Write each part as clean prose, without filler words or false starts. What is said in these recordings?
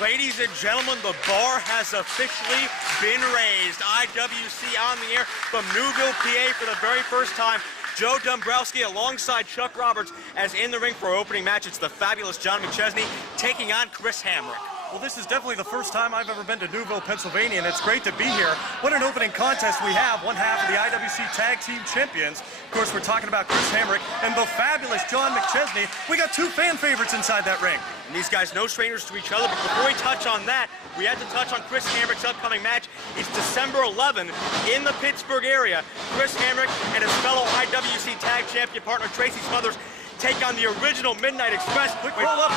Ladies and gentlemen, the bar has officially been raised. IWC on the air from Newville, PA for the very first time. Joe Dombrowski alongside Chuck Roberts as in the ring for our opening match. It's the fabulous John McChesney taking on Chris Hamrick. Well, this is definitely the first time I've ever been to Newville, Pennsylvania, and it's great to be here. What an opening contest we have, one half of the IWC Tag Team Champions. Of course, we're talking about Chris Hamrick and the fabulous John McChesney. We got two fan favorites inside that ring. And these guys, no strangers to each other, but before we touch on that, we had to touch on Chris Hamrick's upcoming match. It's December 11th in the Pittsburgh area. Chris Hamrick and his fellow IWC Tag Champion partner Tracy Smothers take on the original Midnight Express. Quick roll up.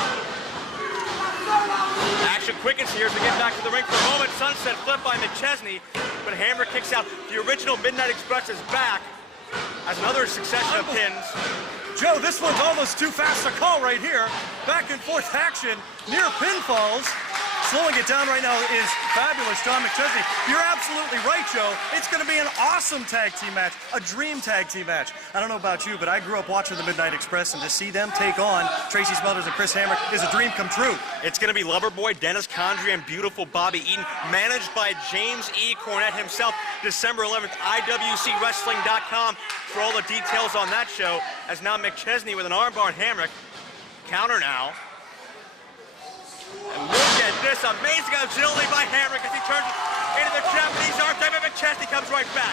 Action quickens here as we get back to the ring for a moment. Sunset flip by McChesney, but Hamrick kicks out. The original Midnight Express is back as another succession of pins. Joe, this one's almost too fast to call right here. Back and forth action, near pinfalls. Slowing it down right now is fabulous John McChesney. You're absolutely right, Joe. It's going to be an awesome tag team match, a dream tag team match. I don't know about you, but I grew up watching the Midnight Express, and to see them take on Tracy Smothers and Chris Hamrick is a dream come true. It's going to be Loverboy, Dennis Condrey, and beautiful Bobby Eaton, managed by James E. Cornette himself. December 11th, IWCWrestling.com for all the details on that show. As now McChesney with an armbar on Hamrick. Counter now. And look at this amazing agility by Hamrick as he turns into the Japanese arm type, and McChesney comes right back.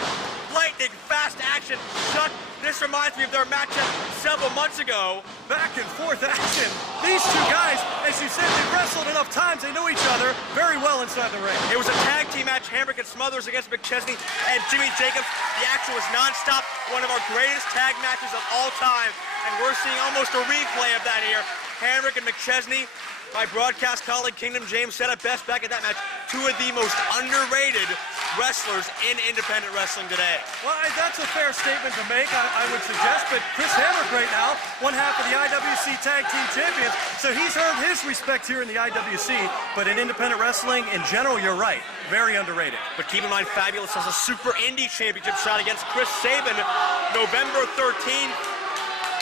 Lightning fast action. Chuck, this reminds me of their matchup several months ago. Back and forth action. These two guys, as you said, they've wrestled enough times, they know each other very well inside the ring. It was a tag team match, Hamrick and Smothers against McChesney and Jimmy Jacobs. The action was non-stop, one of our greatest tag matches of all time. and we're seeing almost a replay of that here. Hamrick and McChesney, my broadcast colleague Kingdom James said it best back at that match, two of the most underrated wrestlers in independent wrestling today. Well, that's a fair statement to make, I would suggest, but Chris Hamrick right now, one half of the IWC Tag Team Champions, so he's earned his respect here in the IWC, but in independent wrestling in general, you're right, very underrated. But keep in mind, Fabulous has a Super Indy Championship shot against Chris Sabin November 13th.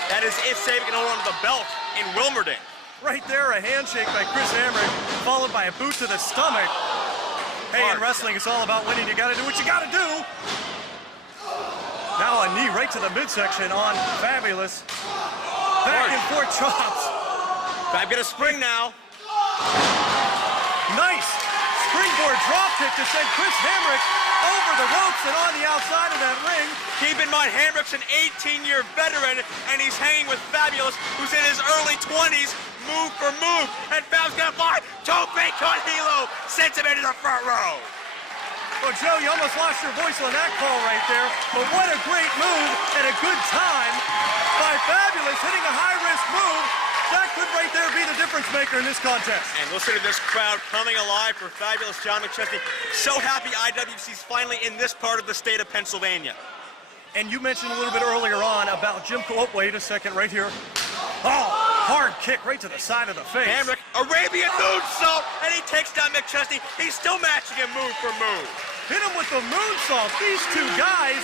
That is if Sabin can hold on to the belt in Wilmerding. Right there, a handshake by Chris Hamrick, followed by a boot to the stomach. Hey, in wrestling, it's all about winning. You got to do what you got to do. Now a knee right to the midsection on Fabulous. Back and forth chops. Fab get a spring now. Nice springboard drop kick to send Chris Hamrick over the ropes and on the outside of that ring. Keep in mind, Hamrick's an 18-year veteran, and he's hanging with Fabulous, who's in his early 20s, move for move. And Fab's gonna fly. Tope con hilo sends him into the front row. Well, Joe, you almost lost your voice on that call right there, but what a great move and a good time by Fabulous, hitting a high-risk move. That could right there be the difference maker in this contest. And listen to this crowd coming alive for Fabulous John McChesney. So happy IWC's finally in this part of the state of Pennsylvania. And you mentioned a little bit earlier on about Jim oh, wait a second, right here. Oh, hard kick right to the side of the face. Hamrick, Arabian moonsault, and he takes down McChesney. He's still matching him move for move. Hit him with the moonsault. These two guys,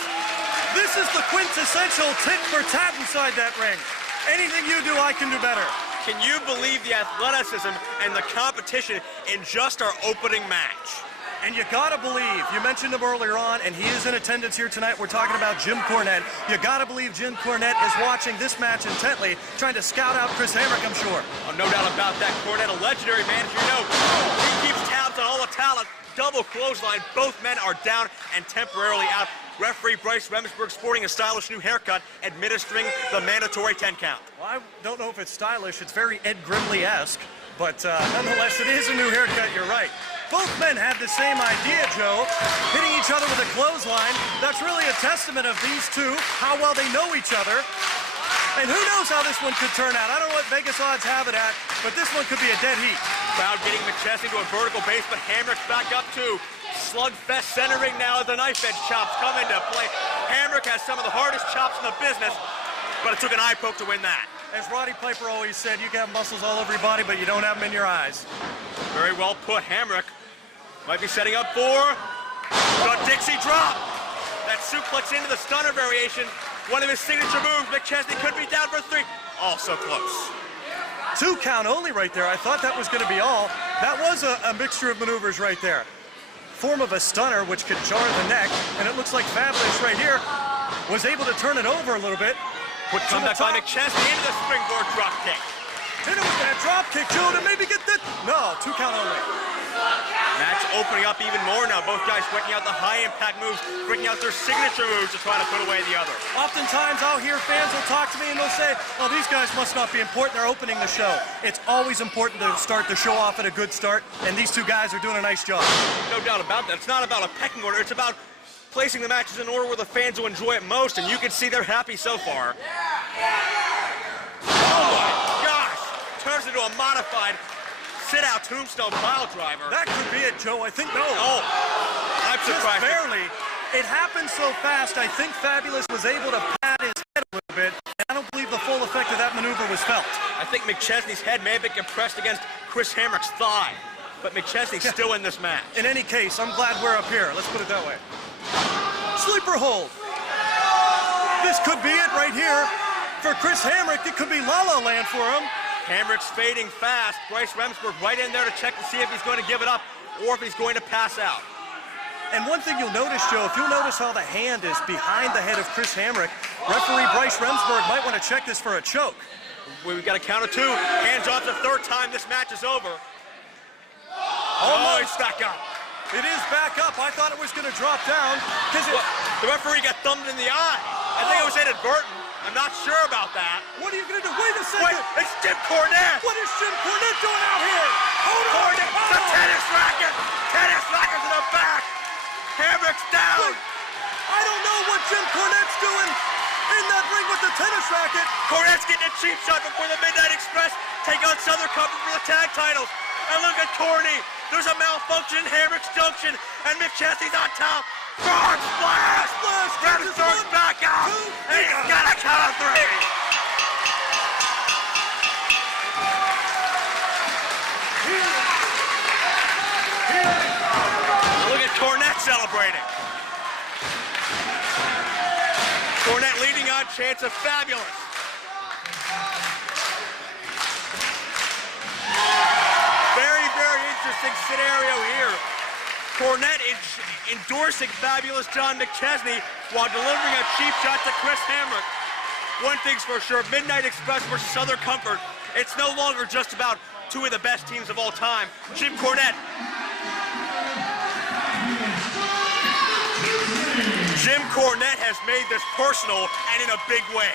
this is the quintessential tit for tat inside that ring. Anything you do, I can do better. Can you believe the athleticism and the competition in just our opening match? And you gotta believe, you mentioned him earlier on, and he is in attendance here tonight. We're talking about Jim Cornette. You gotta believe Jim Cornette is watching this match intently, trying to scout out Chris Hamrick, I'm sure. Oh, no doubt about that. Cornette, a legendary manager, you know. He keeps tabs on all the talent. Double clothesline. Both men are down and temporarily out. Referee Bryce Remsburg sporting a stylish new haircut, administering the mandatory 10 count. Well, I don't know if it's stylish. It's very Ed Grimley-esque, but nonetheless, it is a new haircut. You're right. Both men had the same idea, Joe, hitting each other with a clothesline. That's really a testament of these two, how well they know each other. And who knows how this one could turn out. I don't know what Vegas odds have it at, but this one could be a dead heat. Crowd getting McChesney to a vertical base, but Hamrick's back up too. Slugfest centering now as the knife edge chops come into play. Hamrick has some of the hardest chops in the business, but it took an eye poke to win that. As Roddy Piper always said, you can have muscles all over your body, but you don't have them in your eyes. Very well put. Hamrick might be setting up for the Dixie drop. That suplex into the stunner variation. One of his signature moves. McChesney could be down for three. Oh, so close. 2 count only right there. I thought that was going to be all. That was a mixture of maneuvers right there. Form of a stunner, which could jar the neck, and it looks like Fabulous right here was able to turn it over a little bit. Quick comeback by McChesney into the springboard drop kick. Hit him with that drop kick, Joe, to maybe get that. No, 2 count only. Match opening up even more now. Both guys breaking out the high-impact moves, breaking out their signature moves to try to put away the other. Oftentimes, I'll hear fans will talk to me and they'll say, oh, these guys must not be important. They're opening the show. It's always important to start the show off at a good start, and these two guys are doing a nice job. No doubt about that. It's not about a pecking order. It's about placing the matches in order where the fans will enjoy it most, and you can see they're happy so far. Oh, my gosh! Turns into a modified sit-out tombstone pile driver. That could be it, Joe. I think no. Oh, I'm surprised. Just barely. It happened so fast, I think Fabulous was able to pat his head a little bit, and I don't believe the full effect of that maneuver was felt. I think McChesney's head may have been compressed against Chris Hamrick's thigh, but McChesney's still in this match. In any case, I'm glad we're up here. Let's put it that way. Sleeper hold. This could be it right here. For Chris Hamrick, it could be La La Land for him. Hamrick's fading fast. Bryce Remsburg right in there to check to see if he's going to give it up or if he's going to pass out. And one thing you'll notice, Joe, if you'll notice how the hand is behind the head of Chris Hamrick, referee Bryce Remsburg might want to check this for a choke. We've got a count of 2. Hands off the third time this match is over. Almost. Oh, it's back up. It is back up. I thought it was going to drop down. Well, the referee got thumbed in the eye. I think it was inadvertent. I'm not sure about that. What are you going to do? Wait a second. Wait, it's Jim Cornette. What is Jim Cornette doing out here? Hold on. Cornette, the tennis racket. Tennis racket to the back. Hamrick's down. Wait, I don't know what Jim Cornette's doing in that ring with the tennis bracket. Cornette's getting a cheap shot before the Midnight Express take out Southern Comfort for the tag titles. And look at Corny. There's a malfunction in Hamrick's junction, and McChesney's on top. Frog splash! Ref starts back out, and he's got a count of 3. Look at Cornette celebrating. Cornette leading on Chance of Fabulous. Very, very interesting scenario here. Cornette is endorsing Fabulous John McChesney while delivering a cheap shot to Chris Hamrick. One thing's for sure, Midnight Express versus Southern Comfort, it's no longer just about two of the best teams of all time. Jim Cornette. Jim Cornette has made this personal and in a big way.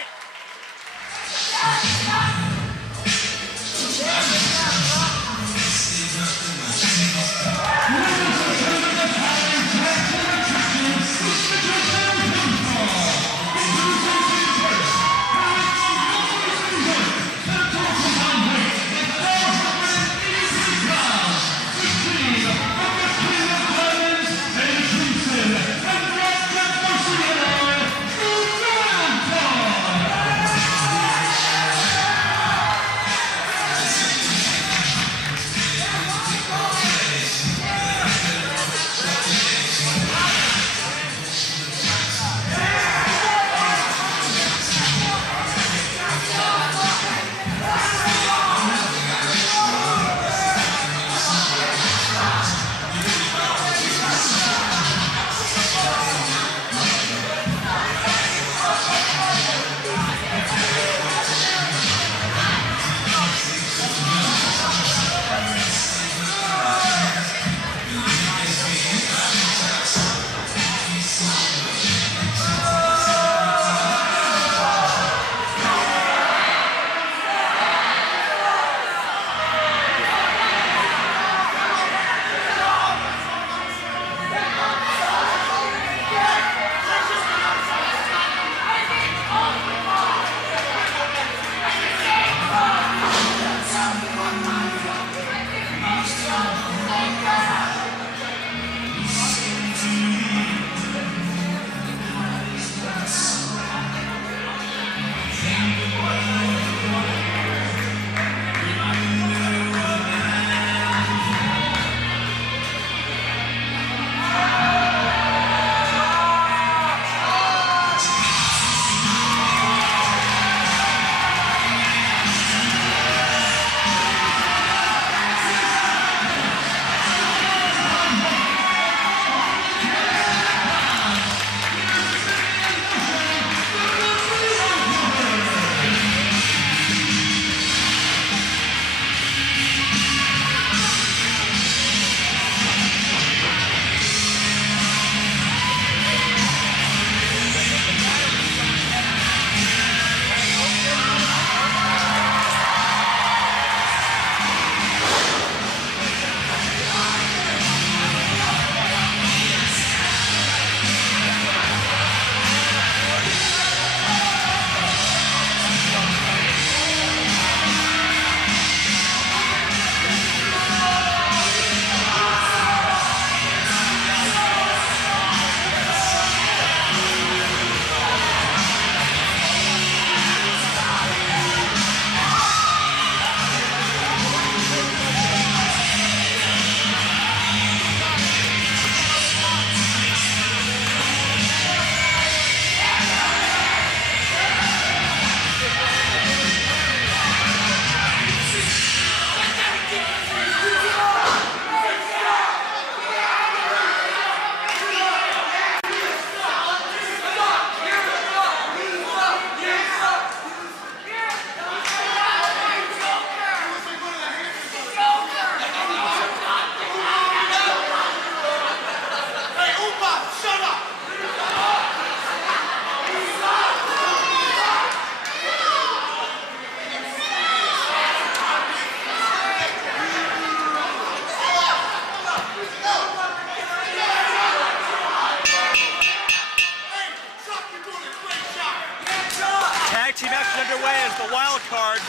team action underway as the Wildcards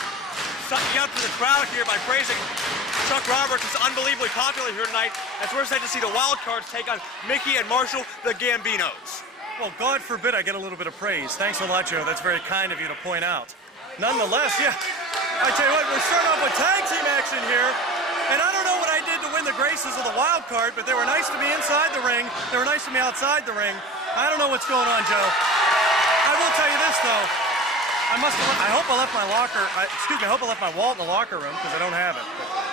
sucking up to the crowd here by praising Chuck Roberts. Is unbelievably popular here tonight as we're excited to see the Wildcards take on Mickey and Marshall, the Gambinos. Well, God forbid I get a little bit of praise. Thanks a lot, Joe. That's very kind of you to point out. Nonetheless, yeah, I tell you what, we're starting off with tag team action here. And I don't know what I did to win the graces of the wild card, but they were nice to me inside the ring. They were nice to me outside the ring. I don't know what's going on, Joe. I will tell you this, though. I hope I left my locker, I hope I left my wallet in the locker room because I don't have it.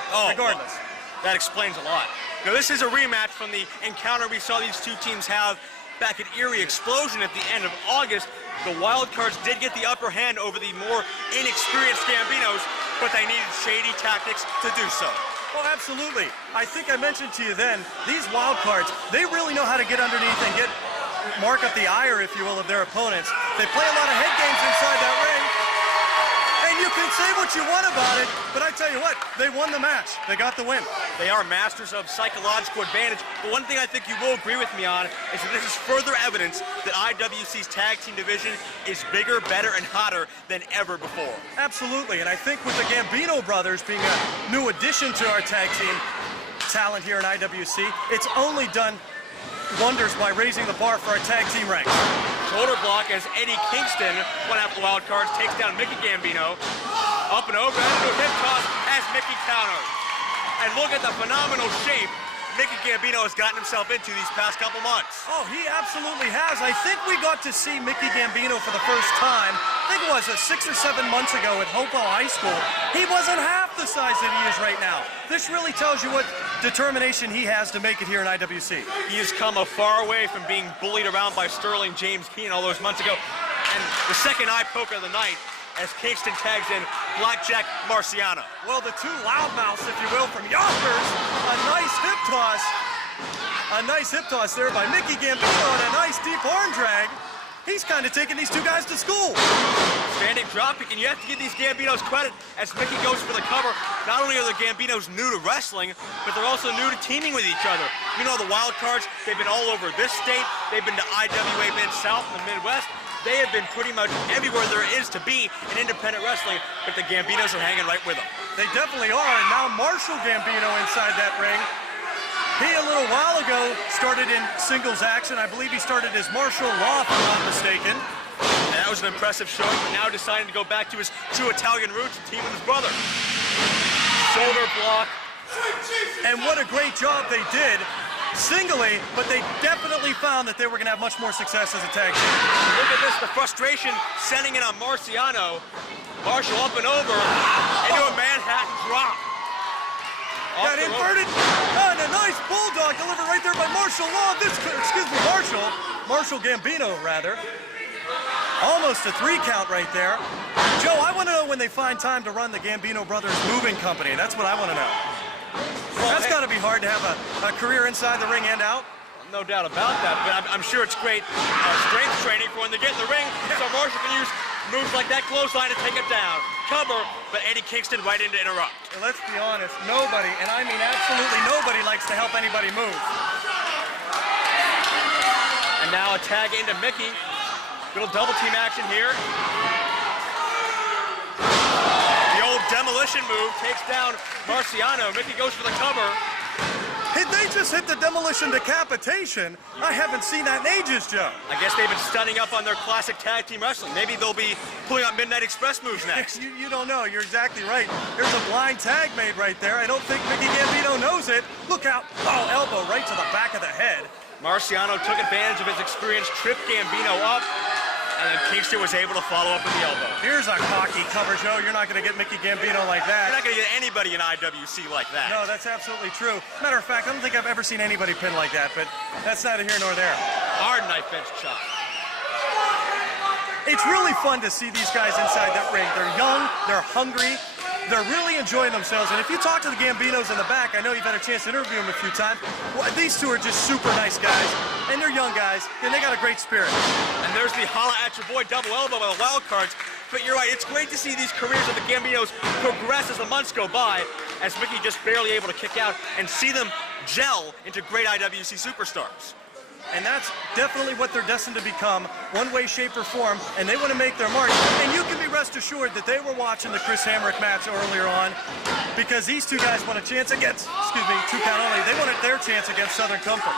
But regardless. Well, that explains a lot. Now, this is a rematch from the encounter we saw these two teams have back at Erie Explosion at the end of August. The Wildcards did get the upper hand over the more inexperienced Gambinos, but they needed shady tactics to do so. Oh, absolutely. I think I mentioned to you then, these Wildcards, they really know how to get underneath and mark up the ire, if you will, of their opponents. They play a lot of head games inside that ring. And you can say what you want about it, but I tell you what, they won the match. They got the win. They are masters of psychological advantage, but one thing I think you will agree with me on is that this is further evidence that IWC's tag team division is bigger, better, and hotter than ever before. Absolutely, and I think with the Gambino brothers being a new addition to our tag team talent here in IWC, it's only done wonders by raising the bar for our tag team ranks. Shoulder block as Eddie Kingston, one half of the Wildcards, takes down Mickey Gambino. Up and over, into a hip toss as Mickey counters. And look at the phenomenal shape Mickey Gambino has gotten himself into these past couple months. Oh, he absolutely has. I think we got to see Mickey Gambino for the first time, I think it was 6 or 7 months ago at Hopewell High School. He wasn't half the size that he is right now. This really tells you what determination he has to make it here in IWC. He has come a far way from being bullied around by Sterling James Keenan all those months ago. And the second eye poker of the night as Kingston tags in Blackjack Marciano. Well, the two loudmouths, if you will, from Yonkers, a nice hip toss. A nice hip toss there by Mickey Gambino and a nice deep arm drag. He's kind of taking these two guys to school. Standing dropkick, and you have to give these Gambinos credit as Mickey goes for the cover. Not only are the Gambinos new to wrestling, but they're also new to teaming with each other. You know, the Wildcards, they've been all over this state. They've been to IWA Mid-South and the Midwest. They have been pretty much everywhere there is to be in independent wrestling, but the Gambinos are hanging right with them. They definitely are, and now Marshall Gambino inside that ring. He, a little while ago, started in singles action. I believe he started as Marshall Law, if I'm not mistaken. And that was an impressive showing, but now deciding to go back to his true Italian roots and team with his brother. Shoulder block. And what a great job they did singly, but they definitely found that they were going to have much more success as a tag team. Look at this, the frustration setting in on Marciano. Marshall up and over into a Manhattan drop. Got inverted, and a nice bulldog delivered right there by Marshall Law. Marshall Gambino, rather. Almost a 3 count right there. Joe, I want to know when they find time to run the Gambino Brothers Moving Company. That's what I want to know. Well, that's got to be hard to have a career inside the ring and out. No doubt about that, but I'm sure it's great strength training for when they get in the ring, so Marshall can use moves like that clothesline to take it down. Cover, but Eddie Kingston right in to interrupt. And let's be honest, nobody, and I mean absolutely nobody, likes to help anybody move. And now a tag into Mickey. Little double team action here. The old demolition move takes down Marciano. Mickey goes for the cover. They just hit the demolition decapitation. I haven't seen that in ages, Joe. I guess they've been studying up on their classic tag team wrestling. Maybe they'll be pulling out Midnight Express moves next. You don't know. You're exactly right. There's a blind tag made right there. I don't think Mickey Gambino knows it. Look out. Oh, elbow right to the back of the head. Marciano took advantage of his experience, tripped Gambino up, and then Kingston was able to follow up with the elbow. Here's a cocky cover, Joe. You're not going to get Mickey Gambino like that. You're not going to get anybody in IWC like that. No, that's absolutely true. Matter of fact, I don't think I've ever seen anybody pin like that, but that's neither here nor there. Hard knife edge chop. It's really fun to see these guys inside that ring. They're young, they're hungry, they're really enjoying themselves. And if you talk to the Gambinos in the back, I know you've had a chance to interview them a few times, well, these two are just super nice guys. And they're young guys, and they got a great spirit. And there's the holla at your boy double elbow by the Wildcards. But you're right, it's great to see these careers of the Gambinos progress as the months go by, as Mickey just barely able to kick out, and see them gel into great IWC superstars. And that's definitely what they're destined to become, one way, shape, or form, and they want to make their mark. And you can be rest assured that they were watching the Chris Hamrick match earlier on, because these two guys want a chance against, two count only, they wanted their chance against Southern Comfort.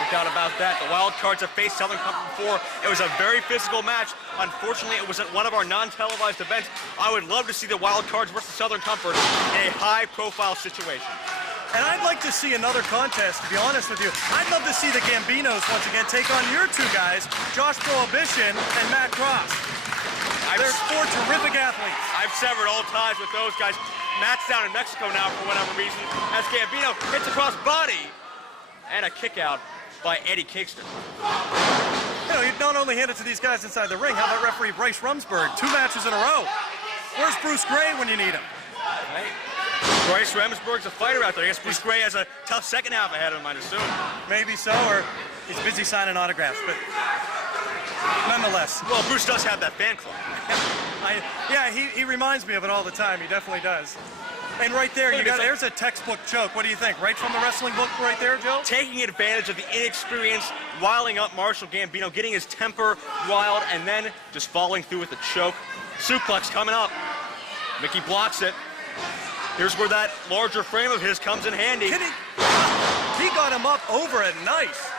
No doubt about that. The Wildcards have faced Southern Comfort before. It was a very physical match. Unfortunately, it was at one of our non-televised events. I would love to see the Wildcards versus Southern Comfort in a high-profile situation. And I'd like to see another contest, to be honest with you. I'd love to see the Gambinos once again take on your two guys, Josh Prohibition and Matt Cross. They're four terrific athletes. I've severed all ties with those guys. Matt's down in Mexico now for whatever reason, as Gambino hits across body and a kick out by Eddie Kingston. You know, you don't only hand it to these guys inside the ring. How about referee Bryce Rumsberg? 2 matches in a row. Where's Bruce Gray when you need him? Right. Bryce Rumsberg's a fighter out there. I guess Bruce Gray has a tough second half ahead of him, I'd assume. Maybe so, or he's busy signing autographs, but nonetheless. Well, Bruce does have that fan club. Yeah, he reminds me of it all the time. He definitely does. And right there, there's a textbook choke. What do you think? Right from the wrestling book right there, Joe? Taking advantage of the inexperience, wiling up Marshall Gambino, getting his temper wild, and then just following through with a choke. Suplex coming up. Mickey blocks it. Here's where that larger frame of his comes in handy. He got him up over it, nice.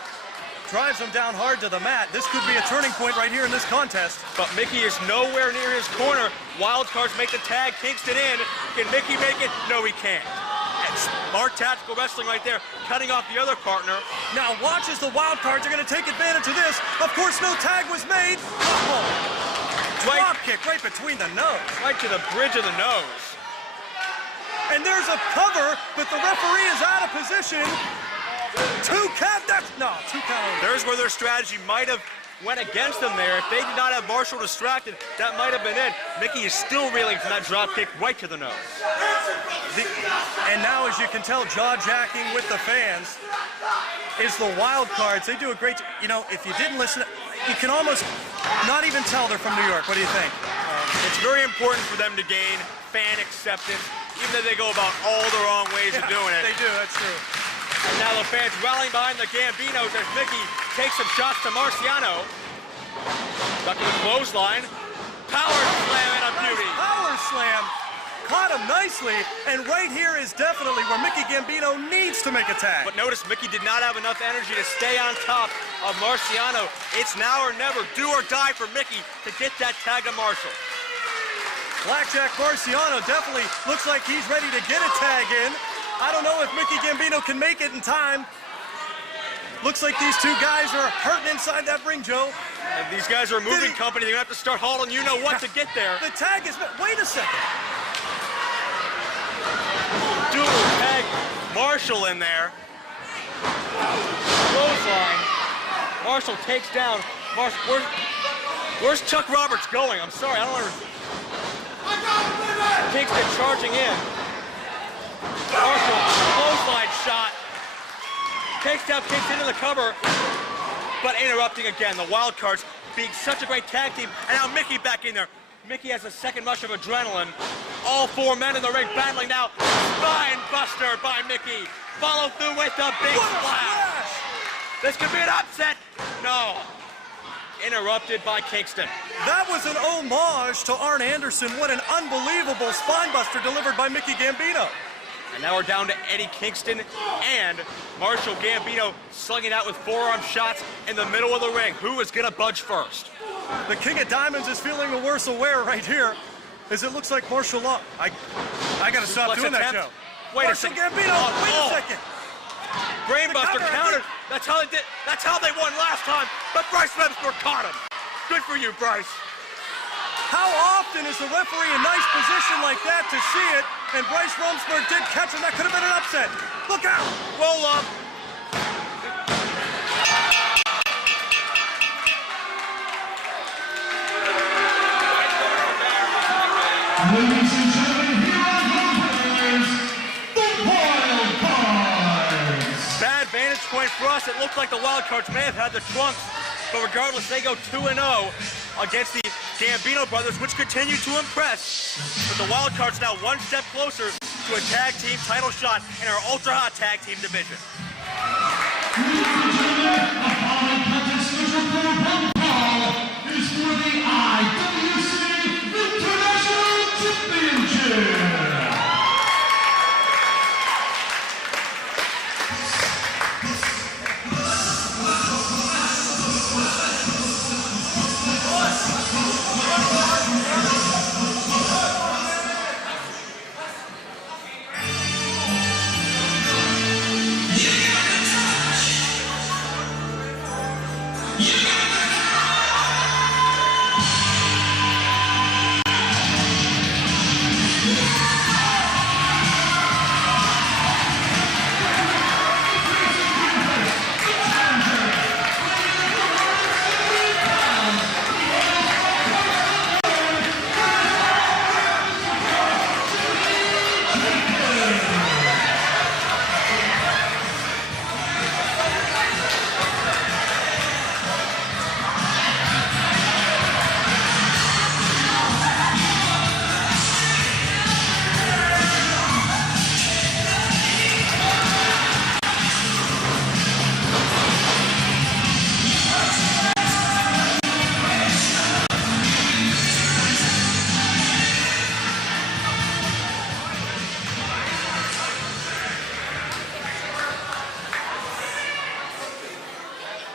Drives him down hard to the mat. This could be a turning point right here in this contest. But Mickey is nowhere near his corner. Wildcards make the tag, Kingston in. Can Mickey make it? No, he can't. And smart tactical wrestling right there, cutting off the other partner. Now watch as the Wildcards are going to take advantage of this. Of course, no tag was made. Oh, drop kick right between the nose. Right to the bridge of the nose. And there's a cover, but the referee is out of position. Two count. There's where their strategy might have went against them there. If they did not have Marshall distracted, that might have been it. Mickey is still reeling from that drop kick right to the nose. And now, as you can tell, jaw-jacking with the fans is the Wildcards. They do a great, if you didn't listen, you can almost not even tell they're from New York. What do you think? It's very important for them to gain fan acceptance, even though they go about all the wrong ways of doing it. They do, that's true. And now the fans rallying behind the Gambinos as Mickey takes some shots to Marciano. Stuck in the clothesline. Power slam and a beauty. Power slam. Caught him nicely, and right here is definitely where Mickey Gambino needs to make a tag. But notice Mickey did not have enough energy to stay on top of Marciano. It's now or never, do or die for Mickey to get that tag to Marshall. Blackjack Marciano definitely looks like he's ready to get a tag in. I don't know if Mickey Gambino can make it in time. Looks like these two guys are hurting inside that ring, Joe. And these guys are a moving company. They're going to have to start hauling you-know-what to get there. The tag is... Wait a second. Dual tag Marshall in there. Clothesline. Marshall takes down. Where's Chuck Roberts going? I'm sorry, I don't understand. Kingston charging in. Marshall, clothesline shot. Takes down Kingston into the cover, but interrupting again. The Wildcards being such a great tag team, and now Mickey back in there. Mickey has a second rush of adrenaline. All 4 men in the ring battling now. Spine buster by Mickey. Follow through with the big splash. This could be an upset. No. Interrupted by Kingston. That was an homage to Arn Anderson. What an unbelievable spine buster delivered by Mickey Gambino. And now we're down to Eddie Kingston and Marshall Gambino slugging out with forearm shots in the middle of the ring. Who is going to budge first? The King of Diamonds is feeling the worse aware right here, as it looks like Marshall Law. I got to stop doing that, Joe. Wait Marshall a second. Gambino, wait a second. Brainbuster counter. That's how they did. That's how they won last time. But Bryce Rumsberg caught him. Good for you, Bryce. How often is the referee in nice position like that to see it? And Bryce Rumsberg did catch him. That could have been an upset. Look out! Roll up. Ladies and gentlemen, here are your winners, the Wildcards. Bad vantage point for us. It looked like the Wildcards may have had the trumps, but regardless, they go 2-0 against the Gambino brothers, which continue to impress. But the Wildcards now one step closer to a tag team title shot in our ultra hot tag team division. Ladies and gentlemen, for the IWC International Championship.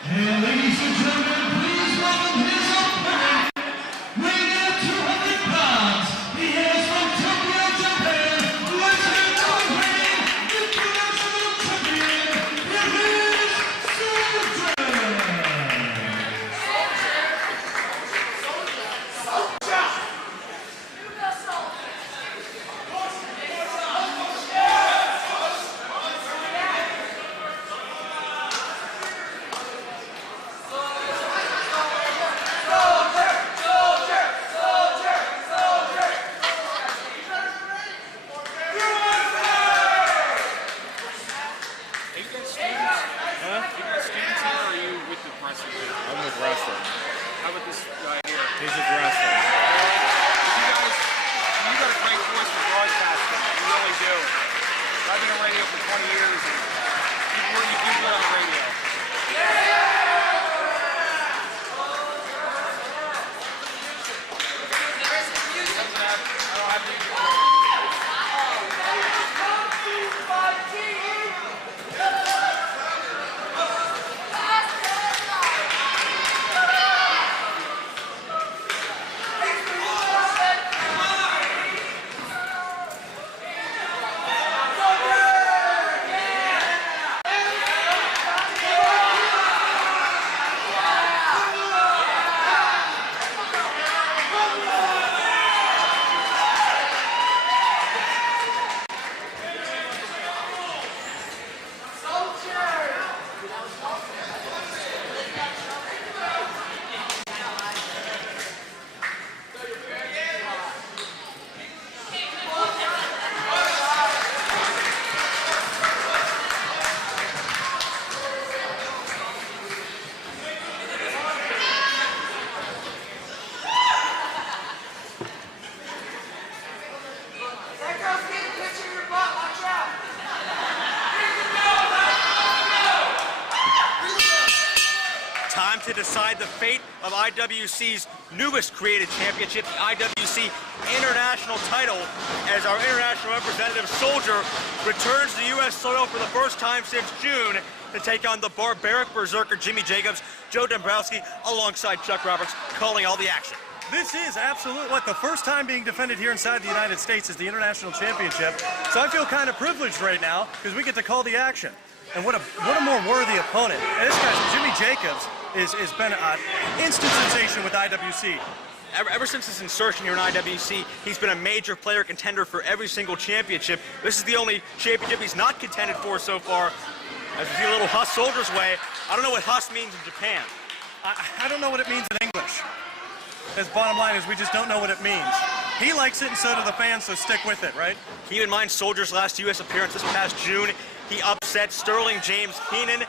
And ladies and gentlemen, please welcome his opponent, weighing in at 200 pounds. He is from Tokyo, Japan. Let's hear it for the reigning international champion. It is Soldier. I'm with wrestling. How about this guy here? He's with wrestling. You got a great voice for broadcasting. You really do. I've been on radio for 20 years, and you do good on the radio. Time to decide the fate of IWC's newest created championship, the IWC International title, as our international representative Soldier returns to U.S. soil for the first time since June to take on the barbaric berserker Jimmy Jacobs. Joe Dombrowski alongside Chuck Roberts calling all the action. This is absolutely like the first time being defended here inside the United States is the International Championship. So I feel kind of privileged right now because we get to call the action. And what a more worthy opponent. And this guy, Jimmy Jacobs, has been an instant sensation with IWC. Ever since his insertion here in IWC, he's been a major player contender for every single championship. This is the only championship he's not contended for so far. As we see a little Huss Soldier's way. I don't know what Huss means in Japan. I don't know what it means in English. His bottom line is we just don't know what it means. He likes it and so do the fans, so stick with it, right? Keep in mind Soldier's last U.S. appearance this past June. He upset Sterling James Keenan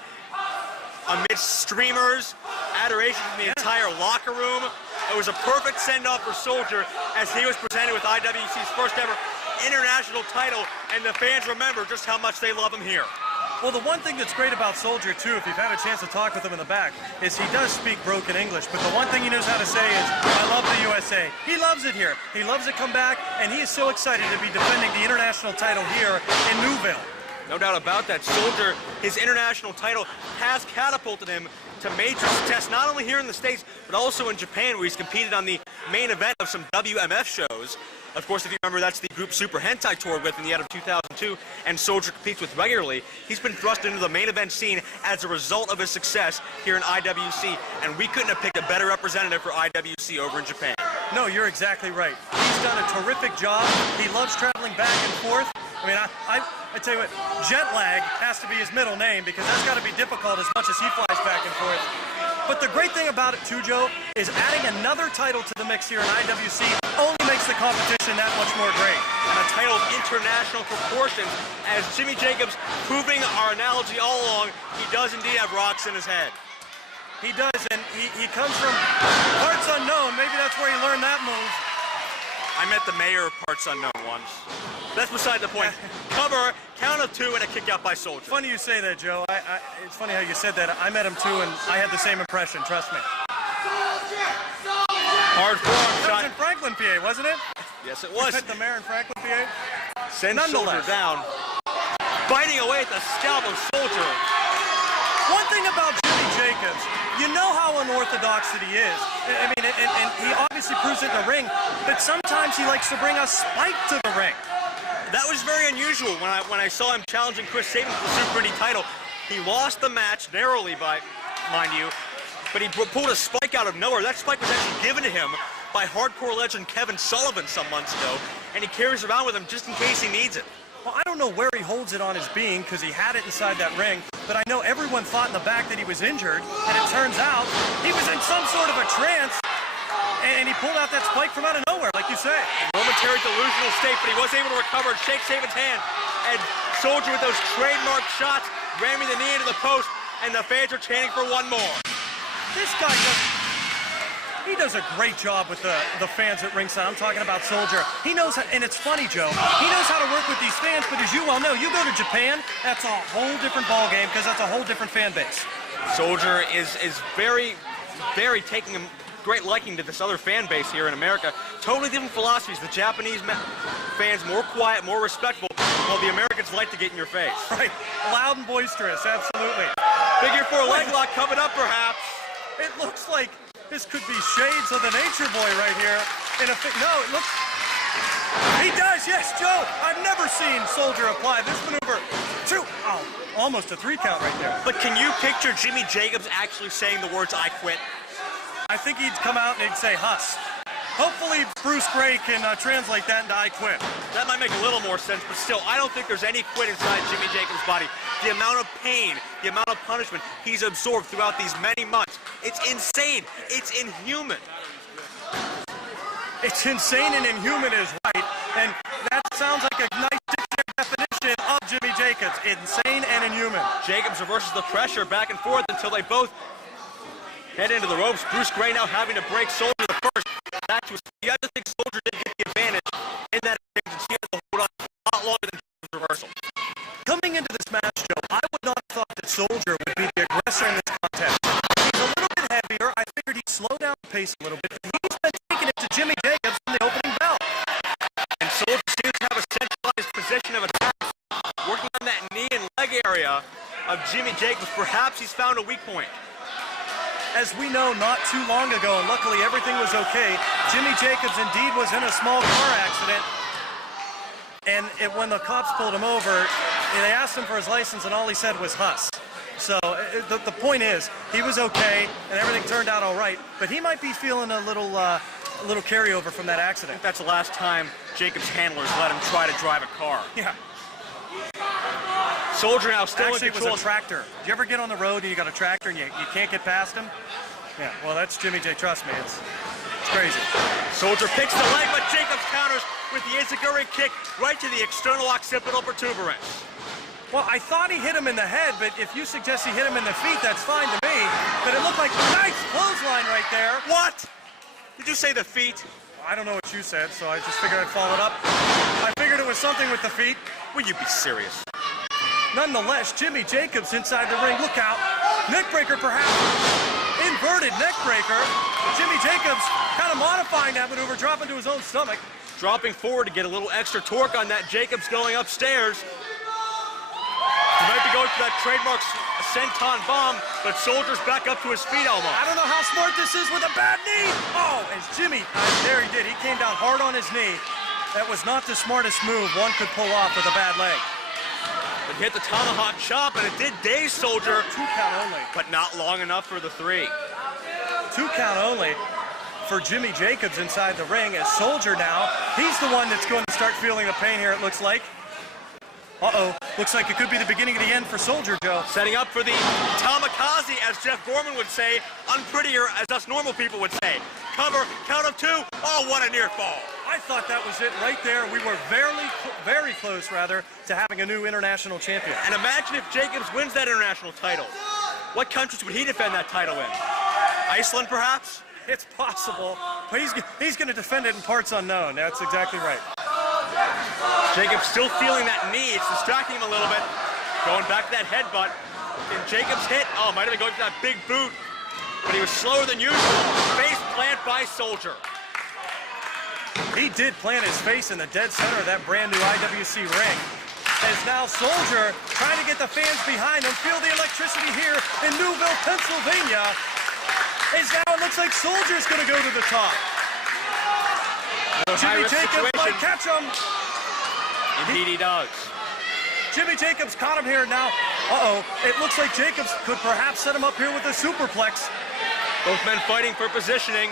amidst streamers, adoration from the entire locker room. It was a perfect send-off for Soldier as he was presented with IWC's first ever international title, and the fans remember just how much they love him here. Well, the one thing that's great about Soldier, too, if you've had a chance to talk with him in the back, is he does speak broken English. But the one thing he knows how to say is, I love the USA. He loves it here. He loves to come back, and he is so excited to be defending the international title here in Newville. No doubt about that. Soldier, his international title has catapulted him to major success, not only here in the States, but also in Japan, where he's competed on the main event of some WMF shows. Of course, if you remember, that's the group Super Hentai toured with in the end of 2002, and Soldier competes with regularly. He's been thrust into the main event scene as a result of his success here in IWC, and we couldn't have picked a better representative for IWC over in Japan. No, you're exactly right. He's done a terrific job. He loves traveling back and forth. I mean, I tell you what, jet lag has to be his middle name, because that's got to be difficult as much as he flies back and forth. But the great thing about it, too, Joe, is adding another title to the mix here in IWC only makes the competition that much more great. And a title of international proportions, as Jimmy Jacobs, proving our analogy all along, he does indeed have rocks in his head. He does, and he comes from parts unknown. Maybe that's where he learned that move. I met the mayor of Parts Unknown once. That's beside the point. Cover, count of two, and a kick out by Soldier. Funny you say that, Joe. It's funny how you said that. I met him too, and I had the same impression, trust me. Hard forearm That shot. was in Franklin, PA, wasn't it? Yes, it was. You met the mayor in Franklin, PA? Sends Soldier down. Biting away at the scalp of Soldier. One thing about Jimmy Jacobs, you know how unorthodox that he is. I mean, and he obviously proves it in the ring, but sometimes he likes to bring a spike to the ring. That was very unusual when I saw him challenging Chris Sabin for the Super Indy title. He lost the match narrowly, mind you, but he pulled a spike out of nowhere. That spike was actually given to him by hardcore legend Kevin Sullivan some months ago, and he carries it around with him just in case he needs it. Well, I don't know where he holds it on his being, because he had it inside that ring, but I know everyone thought in the back that he was injured, and it turns out he was in some sort of a trance, and he pulled out that spike from out of nowhere, like you say. Momentary delusional state, but he was able to recover and shake Sabin's hand. And Soldier with those trademark shots, ramming the knee into the post, and the fans are chanting for one more. This guy does a great job with the fans at ringside. I'm talking about Soldier. He knows, and it's funny, Joe, he knows how to work with these fans, but as you well know, you go to Japan, that's a whole different ballgame, because that's a whole different fan base. Soldier is very, very taking a great liking to this other fan base here in America. Totally different philosophies. The Japanese fans more quiet, more respectful, while the Americans like to get in your face. Right, loud and boisterous, absolutely. Figure four leg lock coming up, perhaps. It looks like this could be shades of the Nature Boy right here. No, it looks... He does, yes, Joe. I've never seen Soldier apply this maneuver. Almost a 3 count right there. But can you picture Jimmy Jacobs actually saying the words, "I quit"? I think he'd come out and he'd say, "Huss." Hopefully Bruce Gray can translate that into "I quit." That might make a little more sense, but still, I don't think there's any quit inside Jimmy Jacobs' body. The amount of pain, the amount of punishment he's absorbed throughout these many months, it's insane. It's inhuman. It's insane and inhuman is right, and that sounds like a nice dictionary definition of Jimmy Jacobs. Insane and inhuman. Jacobs reverses the pressure back and forth until they both head into the ropes. Bruce Gray now having to break Soldier the first. That was the other thing. Soldier did get the advantage in that exchange, and she had to hold on a lot longer than Jacobs' reversal. Coming into this match, Joe, I would not have thought that Soldier would be the aggressor in this contest. He's a little bit heavier. I figured he'd slow down the pace a little bit. He's been taking it to Jimmy Jacobs from the opening bell. And Soldier seems to have a centralized position of attack, working on that knee and leg area of Jimmy Jacobs. Perhaps he's found a weak point. As we know, not too long ago, and luckily everything was okay, Jimmy Jacobs indeed was in a small car accident, and when the cops pulled him over, they asked him for his license, and all he said was "Huss." So the point is, he was okay, and everything turned out all right, but he might be feeling a little carryover from that accident. That's the last time Jacobs' handlers let him try to drive a car. Yeah. Soldier now still Actually, in it control. was a tractor. Do you ever get on the road and you got a tractor and you can't get past him? Yeah, well, that's Jimmy J. Trust me, it's crazy. Soldier picks the leg, but Jacobs counters with the Izaguri kick right to the external occipital protuberance. Well, I thought he hit him in the head, but if you suggest he hit him in the feet, that's fine to me. But it looked like a nice clothesline right there. What? Did you say the feet? I don't know what you said, so I just figured I'd follow it up. I figured it was something with the feet. Will you be serious? Nonetheless, Jimmy Jacobs inside the ring. Look out. Neckbreaker perhaps. Inverted neckbreaker. Jimmy Jacobs kind of modifying that maneuver, dropping to his own stomach. Dropping forward to get a little extra torque on that. Jacobs going upstairs. He might be going for that trademark senton bomb, but Soldier's back up to his feet almost. I don't know how smart this is with a bad knee. Oh, as Jimmy, there he did. He came down hard on his knee. That was not the smartest move one could pull off with a bad leg. It hit the tomahawk chop, and it did daze Soldier. 2 count only. But not long enough for the 3. 2 count only for Jimmy Jacobs inside the ring. As Soldier now, he's the one that's going to start feeling the pain here, it looks like. Uh-oh, looks like it could be the beginning of the end for Soldier, Joe. Setting up for the kamikaze, as Jeff Gorman would say, unprettier as us normal people would say. Cover, count of 2, oh, what a near fall. I thought that was it right there. We were very close, rather, to having a new international champion. And imagine if Jacobs wins that international title. What countries would he defend that title in? Iceland, perhaps? It's possible, but he's going to defend it in parts unknown. That's exactly right. Jacobs still feeling that knee. It's distracting him a little bit. Going back to that headbutt. Can Jacobs hit? Oh, might have been going for that big boot. But he was slower than usual. Face plant by Soldier. He did plant his face in the dead center of that brand new IWC ring. As now Soldier trying to get the fans behind him. Feel the electricity here in Newville, Pennsylvania. As now it looks like Soldier's going to go to the top. Jimmy Jacobs might catch him. Indeed he does. Jimmy Jacobs caught him here now. Uh-oh. It looks like Jacobs could perhaps set him up here with a superplex. Both men fighting for positioning.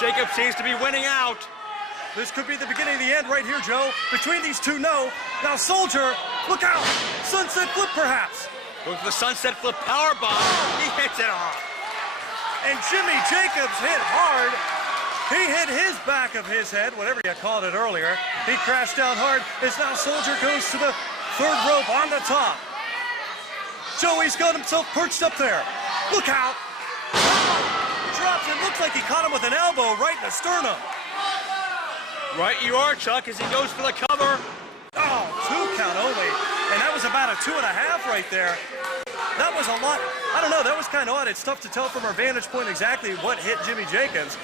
Jacobs seems to be winning out. This could be the beginning of the end right here, Joe. Between these two, no. Now Soldier, look out. Sunset flip perhaps. Going for the sunset flip power bomb. He hits it off. And Jimmy Jacobs hit hard. He hit his back of his head, whatever you called it earlier. He crashed down hard as now Soldier goes to the 3rd rope on the top. Joey's got himself perched up there. Look out. Drops it. Looks like he caught him with an elbow right in the sternum. Right you are, Chuck, as he goes for the cover. Oh, 2 count only. And that was about a 2.5 right there. That was a lot. I don't know, that was kind of odd. It's tough to tell from our vantage point exactly what hit Jimmy Jacobs.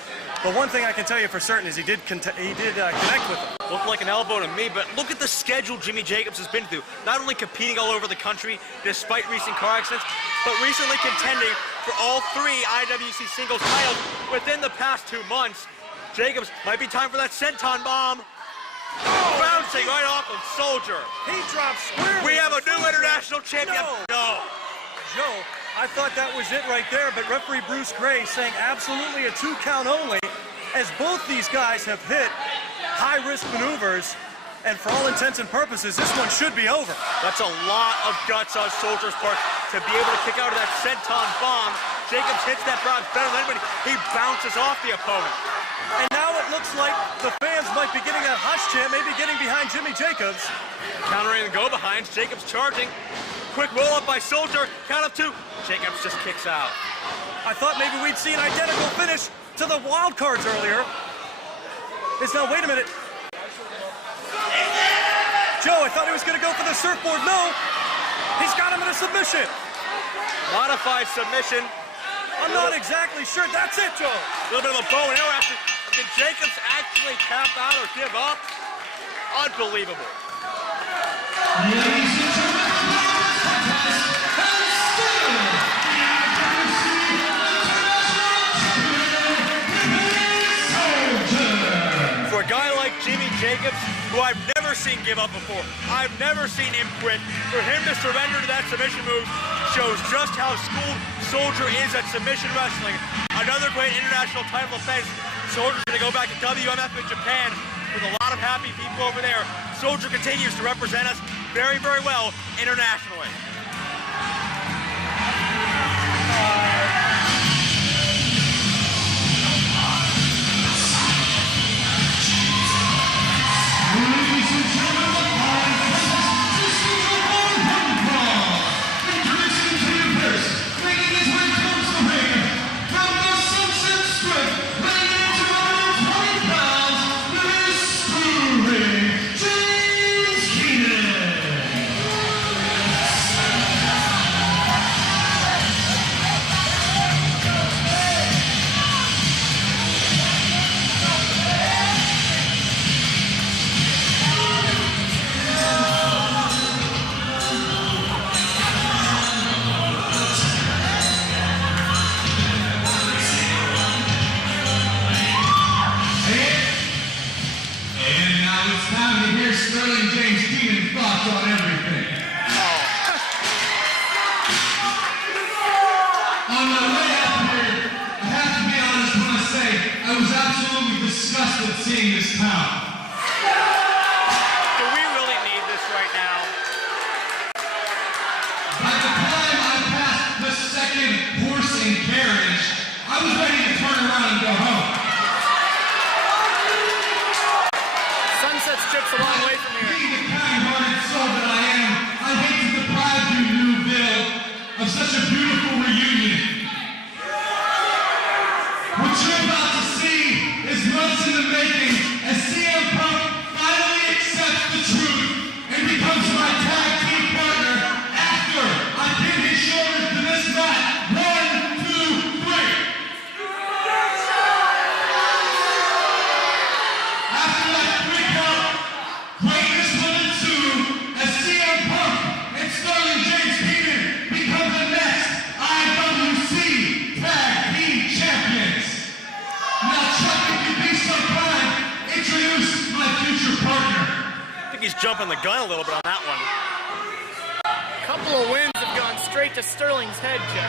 But one thing I can tell you for certain is he did connect with him. Looked like an elbow to me, but look at the schedule Jimmy Jacobs has been through. Not only competing all over the country despite recent car accidents, but recently contending for all 3 IWC singles titles within the past 2 months. Jacobs might be time for that senton bomb. Bouncing right off of Soldier. He drops squarely. We have a new international champion. No. Joe, I thought that was it right there, but referee Bruce Gray saying absolutely a 2 count only, as both these guys have hit high-risk maneuvers, and for all intents and purposes, this one should be over. That's a lot of guts on Soldier's part to be able to kick out of that senton bomb. Jacobs hits that bounce better than anybody. He bounces off the opponent. And now it looks like the fans might be getting that hush chant, maybe getting behind Jimmy Jacobs. Countering the go-behinds, Jacobs charging. Quick roll-up by Soldier, count of 2. Jacobs just kicks out. I thought maybe we'd see an identical finish to the Wildcards earlier. It's now, wait a minute. Joe, I thought he was going to go for the surfboard. No, he's got him in a submission. Modified submission. I'm not exactly sure. That's it, Joe. A little bit of a bow and arrow after. Did Jacobs actually tap out or give up? Unbelievable. Ladies and gentlemen, for a guy like Jimmy Jacobs, who I've never seen give up before, I've never seen him quit, for him to surrender to that submission move shows just how schooled Soldier is at submission wrestling. Another great international title defense. Soldier's going to go back to WMF in Japan with a lot of happy people over there. Soldier continues to represent us very, very well internationally. ladies and gentlemen, the five contestants, this is your one brawl. Introducing to you first, making his way close to the ring, from the Sunset Strip, weighing in at 220 pounds, mystery, James Keenan. thoughts on everything. On my way out here, I have to be honest when I say I was absolutely disgusted seeing this town. Do we really need this right now? By the time I passed the second horse and carriage, I was ready to turn around and go home. Sunset Strip's a long way from here. Being the kind-hearted soul that I am, I hate to deprive you, Newville, of such a beautiful reunion. What you're about to see is months in the making as CM Punk finally accepts the truth and becomes my tag team partner after I pin his shoulders to this mat. 1, 2, 3. After that 3 count, greatness will ensue as CM Punk and Sterling James Keenan become the next IWC Tag Team Champions. Now, Chuck, if you'd be so kind, introduce my future partner. I think he's jumping the gun a little bit on that one. A couple of wins have gone straight to Sterling's head, Joe.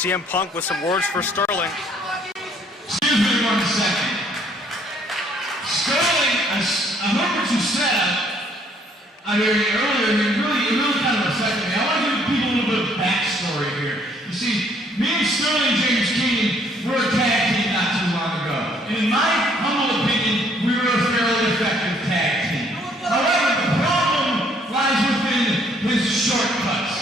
CM Punk with some words for Sterling. Excuse me 1 second. Sterling, I heard what you said. I heard you earlier, and it really kind of affected me. I want to give people a little bit of backstory here. You see, me and Sterling James Keenan were a tag team not too long ago. And in my humble opinion, we were a fairly effective tag team. However, the problem lies within his shortcuts.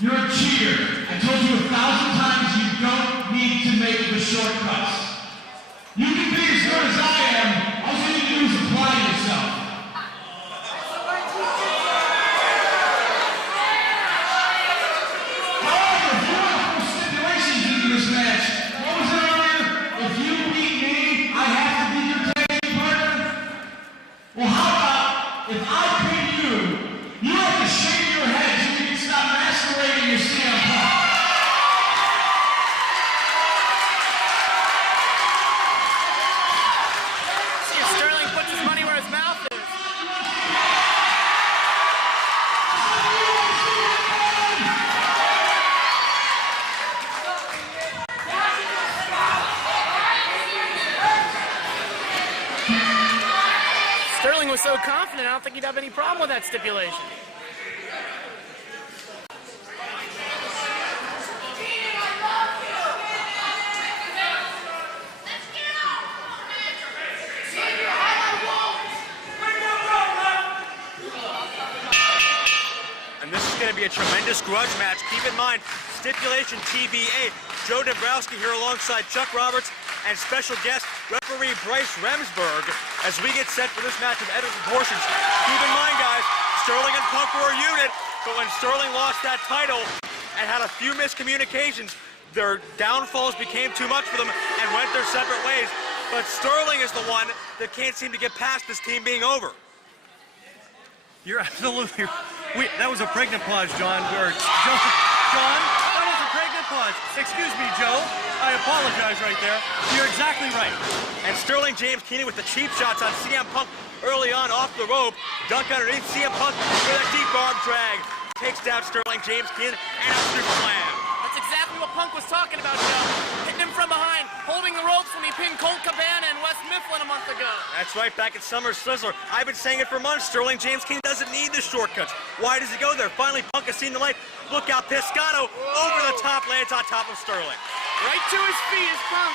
You're a cheater. I told you 1,000 times you don't need to make the shortcuts. You can be as good as I am. All you need to do is apply yourself. However, if you want to put stipulations into this match, what was it earlier? If you beat me, I have to be your tag team partner? Well, how about if I pin you, you have to shake your head so you can stop masquerading your CM Punk. See if Sterling puts his money where his mouth is. Sterling was so confident, I don't think he'd have any problem with that stipulation. And this is going to be a tremendous grudge match. Keep in mind, stipulation TBA. Joe Dombrowski here alongside Chuck Roberts and special guest referee Bryce Remsburg as we get set for this match of Edison proportions. Keep in mind, guys, Sterling and Punk were a unit, but when Sterling lost that title and had a few miscommunications, their downfalls became too much for them and went their separate ways. But Sterling is the one that can't seem to get past this team being over. You're absolutely... that was a pregnant pause, John. John, that was a pregnant pause. Excuse me, Joe. I apologize right there. You're exactly right. And Sterling James Keenan with the cheap shots on CM Punk early on off the rope. Dunk underneath CM Punk with a deep arm drag. Takes down Sterling James Keenan and a super slam. That's exactly what Punk was talking about, Joe. Hitting him from behind, holding the ropes when he pinned Colt Cabana and Wes Mifflin a month ago. That's right, back at Summer Sizzler. I've been saying it for months. Sterling James Keenan doesn't need the shortcuts. Why does he go there? Finally, Punk has seen the light. Look out, Piscano over the top, lands on top of Sterling. Right to his feet is Punk.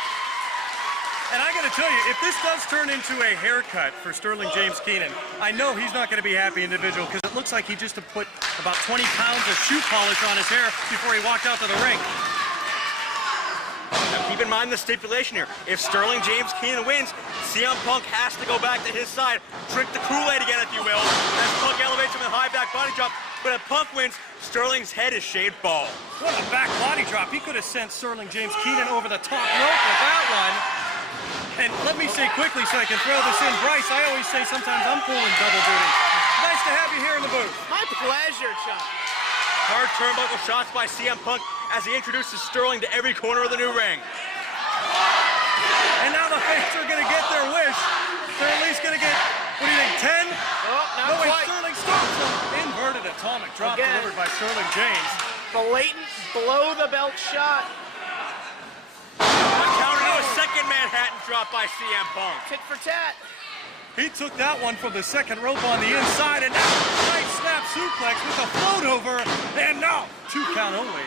And I got to tell you, if this does turn into a haircut for Sterling James Keenan, I know he's not going to be a happy individual because it looks like he just put about 20 pounds of shoe polish on his hair before he walked out to the ring. Now keep in mind the stipulation here. If Sterling James Keenan wins, CM Punk has to go back to his side, drink the Kool-Aid again, if you will, as Punk elevates him with a high back body drop. But if Punk wins, Sterling's head is shaved bald. What a back body drop. He could have sent Sterling James Keenan over the top rope with that one. And let me say quickly so I can throw this in, Bryce, I always say sometimes I'm pulling double duty. Nice to have you here in the booth. My pleasure, Chuck. Hard turnbuckle shots by CM Punk as he introduces Sterling to every corner of the new ring. And now the fans are going to get their wish. They're at least going to get, what do you think, 10? Oh, not quite. Sterling stops him. Inverted atomic drop Again. delivered by Sterling James. Blatant below-the-belt shot. Counter to a second Manhattan drop by CM Punk. Tit for tat. He took that one from the second rope on the inside, and now right snap suplex with a float over, and now 2 count only.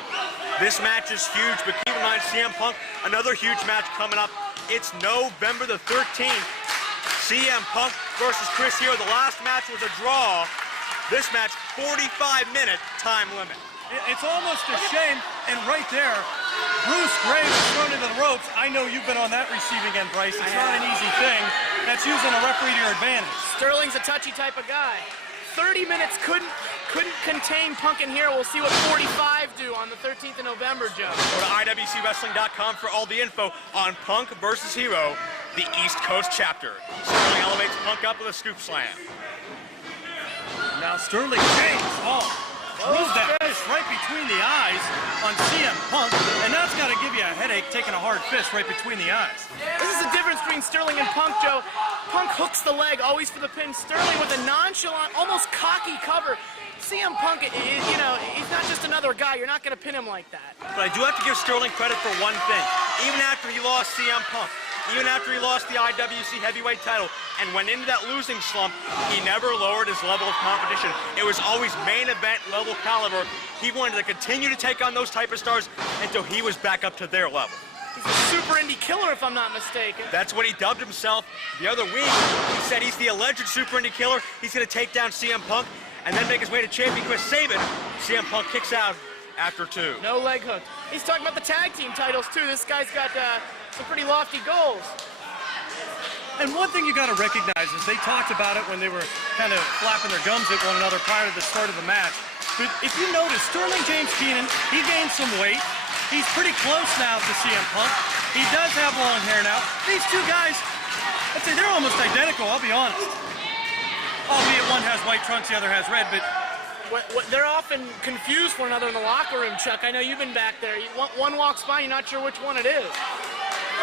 This match is huge, but keep in mind CM Punk, another huge match coming up. It's November the 13th. CM Punk versus Chris Hero. The last match was a draw. This match, 45-minute time limit. It's almost a shame, and right there, Bruce Graves is thrown into the ropes. I know you've been on that receiving end, Bryce. It's not an easy thing. That's using a referee to your advantage. Sterling's a touchy type of guy. 30 minutes couldn't contain Punk and Hero. We'll see what 45 do on the 13th of November, Joe. Go to IWCWrestling.com for all the info on Punk versus Hero, the East Coast chapter. Sterling elevates Punk up with a scoop slam. Now Sterling James, throws that fist right between the eyes on CM Punk, and that's got to give you a headache taking a hard fist right between the eyes. This is the difference between Sterling and Punk, Joe. Punk hooks the leg always for the pin. Sterling with a nonchalant, almost cocky cover. CM Punk, you know, he's not just another guy. You're not going to pin him like that. But I do have to give Sterling credit for one thing. Even after he lost CM Punk, even after he lost the IWC heavyweight title and went into that losing slump, he never lowered his level of competition. It was always main event level caliber. He wanted to continue to take on those type of stars until he was back up to their level. He's a super Indy killer, if I'm not mistaken. That's what he dubbed himself the other week. He said he's the alleged super Indy killer. He's going to take down CM Punk and then make his way to champion Chris Sabin. CM Punk kicks out after 2. No leg hook. He's talking about the tag team titles, too. This guy's got some pretty lofty goals. And one thing you got to recognize is they talked about it when they were kind of flapping their gums at one another prior to the start of the match. But if you notice, Sterling James Keenan, he gained some weight. He's pretty close now to CM Punk. He does have long hair now. These two guys, I'd say they're almost identical, I'll be honest. Albeit one has white trunks, the other has red, but... They're often confused for one another in the locker room, Chuck. I know you've been back there. One walks by, you're not sure which one it is.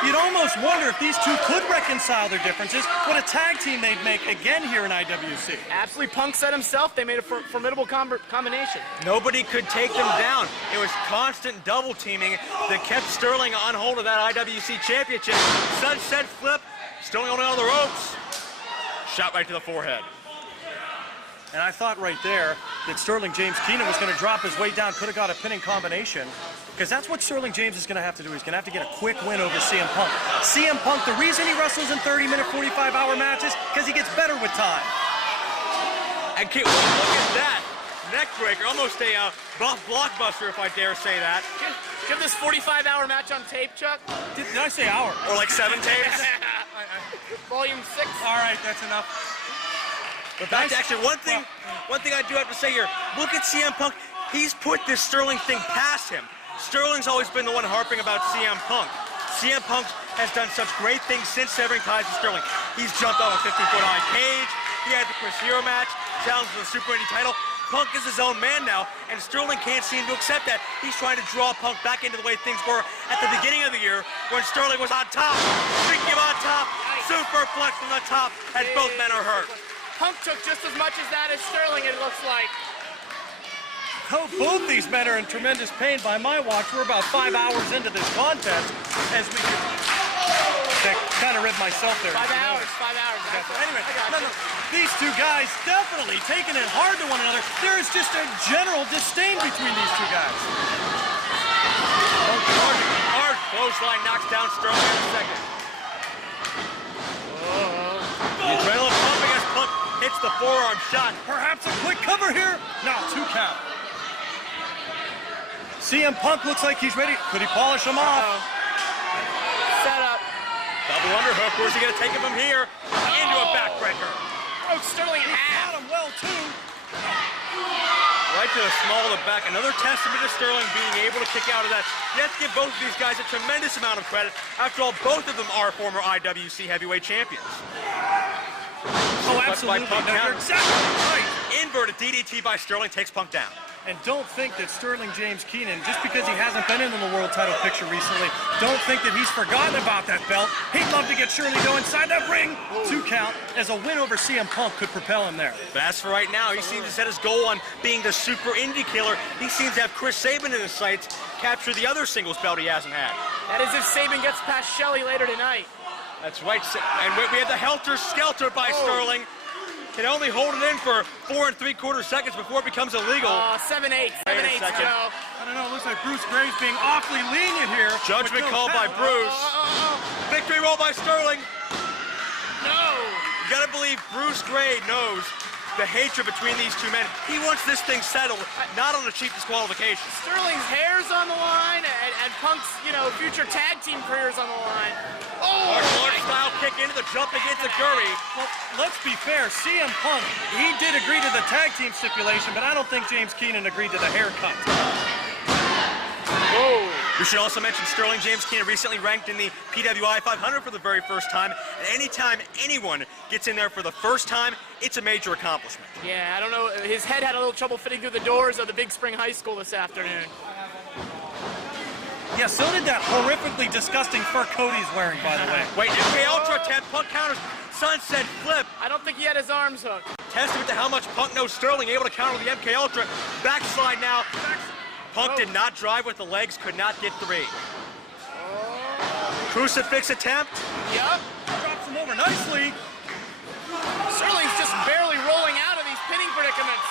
You'd almost wonder if these two could reconcile their differences, what a tag team they'd make again here in IWC. Absolutely, Punk said himself they made a formidable combination. Nobody could take them down. It was constant double teaming that kept Sterling on hold of that IWC championship. Sunset flip, Sterling only on the ropes. Shot right to the forehead. And I thought right there that Sterling James Keenan was going to drop his weight down, could have got a pinning combination, because that's what Sterling James is going to have to do. He's going to have to get a quick win over CM Punk. CM Punk, the reason he wrestles in 30-minute, 45-hour matches, because he gets better with time. And look at that. Neck breaker, almost a blockbuster, if I dare say that. Give this 45-hour match on tape, Chuck. Did I say hour? Or like 7 tapes. Volume 6. All right, that's enough. But That's actually one thing I do have to say here. Look at CM Punk. He's put this Sterling thing past him. Sterling's always been the one harping about CM Punk. CM Punk has done such great things since severing ties with Sterling. He's jumped on a 15-foot high cage. He had the Chris Hero match, challenged for the Super Indy title. Punk is his own man now, and Sterling can't seem to accept that. He's trying to draw Punk back into the way things were at the beginning of the year when Sterling was on top. Speaking of on top, superplex from the top, and both men are hurt. Punk took just as much as that as Sterling, it looks like. Oh, both these men are in tremendous pain. By my watch, we're about 5 hours into this contest as we that kind of ripped myself there. 5 hours. Anyway, these two guys definitely taking it hard to one another. There is just a general disdain between these two guys. Hard clothesline knocks down Sterling in a second. The adrenaline pumping as Punk hits the forearm shot. Perhaps a quick cover here. No, 2 count. CM Punk looks like he's ready. Could he polish him off? Set up. Double underhook. Where's he going to take him from here? Into a backbreaker. Oh, Sterling in half. Got him well, too. Right to the small of the back. Another testament to Sterling being able to kick out of that. You have to give both of these guys a tremendous amount of credit. After all, both of them are former IWC heavyweight champions. Oh, absolutely. By Punk No, you're counters. exactly right. Inverted DDT by Sterling takes Punk down. And don't think that Sterling James Keenan, just because he hasn't been in the world title picture recently, don't think that he's forgotten about that belt. He'd love to get Shirley go inside that ring. 2 count, as a win over CM Punk could propel him there. But as for right now, he seems to set his goal on being the Super Indy killer. He seems to have Chris Sabin in his sights, capture the other singles belt he hasn't had. That is if Sabin gets past Shelley later tonight. That's right, and we have the helter-skelter by Sterling. Can only hold it in for 4 3/4 seconds before it becomes illegal. 7-8, Wait a second. Joe. I don't know, it looks like Bruce Graves being awfully lenient here. Judgment with no call by count. Bruce. Victory roll by Sterling. No. You gotta believe Bruce Gray knows the hatred between these two men. He wants this thing settled, not on a cheap disqualification. Sterling's hair's on the line, and Punk's, future tag team career's on the line. Oh, Martial arts style kick into the jump against the Gurry. Well, let's be fair, CM Punk, he did agree to the tag team stipulation, but I don't think James Keenan agreed to the haircut. We should also mention Sterling James Keenan recently ranked in the PWI 500 for the very first time. And anytime anyone gets in there for the first time, it's a major accomplishment. Yeah, I don't know. His head had a little trouble fitting through the doors of the Big Spring High School this afternoon. Yeah, so did that horrifically disgusting fur coat he's wearing, by the way. Wait, MK Ultra attempt, Punk counters, sunset flip. I don't think he had his arms hooked. Testament to how much Punk knows Sterling, able to counter with the MK Ultra. Backslide now. Punk did not drive with the legs, could not get 3. Crucifix attempt. Yep. Drops him over nicely. Sterling's just barely rolling out of these pinning predicaments.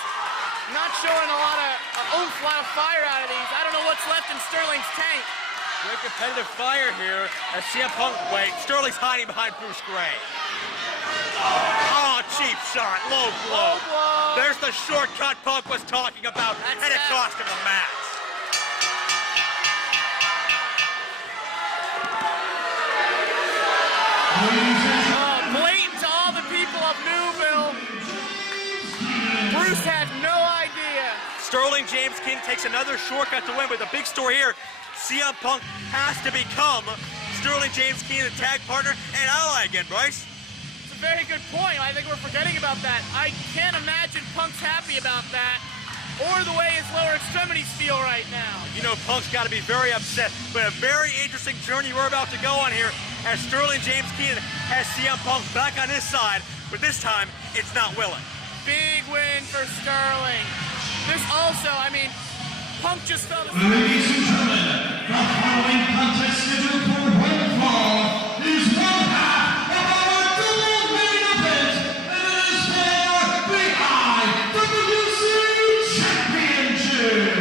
Not showing a lot of oomph, a lot of fire out of these. I don't know what's left in Sterling's tank. Good competitive fire here as CM Punk, wait, Sterling's hiding behind Bruce Gray. Oh, cheap shot, low blow. There's the shortcut Punk was talking about, and it cost him the match. Blatant to all the people of Newville. Bruce had no idea. Sterling James Keenan takes another shortcut to win, but the big story here, CM Punk has to become Sterling James Keenan's tag partner and ally again, Bryce. It's a very good point. I think we're forgetting about that. I can't imagine Punk's happy about that, or the way his lower extremities feel right now. You know Punk's got to be very upset, but a very interesting journey we're about to go on here as Sterling James Keenan has CM Punk back on his side, but this time it's not willing. Big win for Sterling. This also, Punk just felt... Ladies and gentlemen, the following contest scheduled for one fall is one half of our double main event, and it is for the IWC Championship.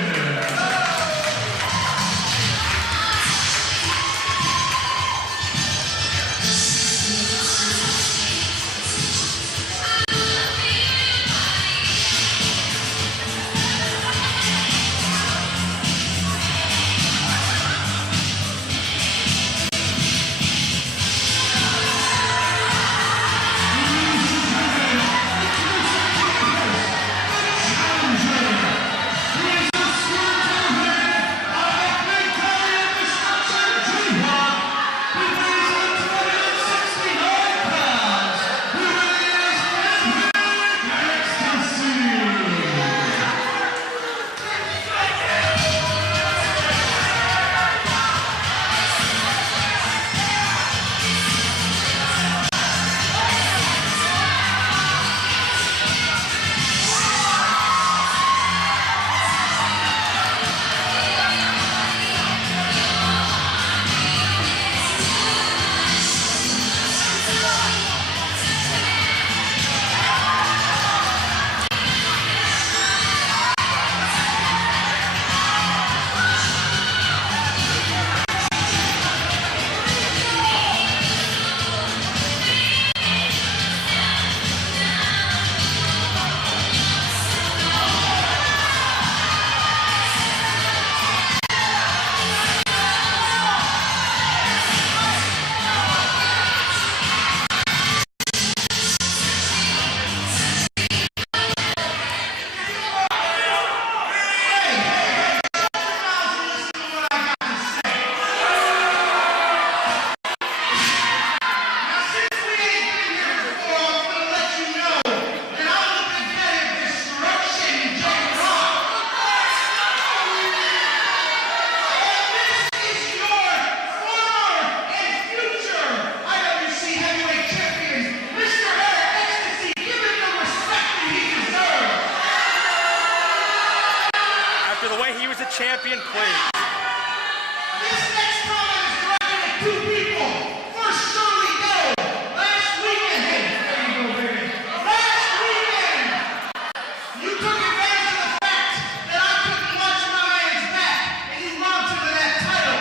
after the way he was a champion, please. This next comment is directed at two people. First, Shirley Go. Last weekend, hey, there you go, baby. Last weekend, you took advantage of the fact that I couldn't watch my man's back, and you mounted to that title.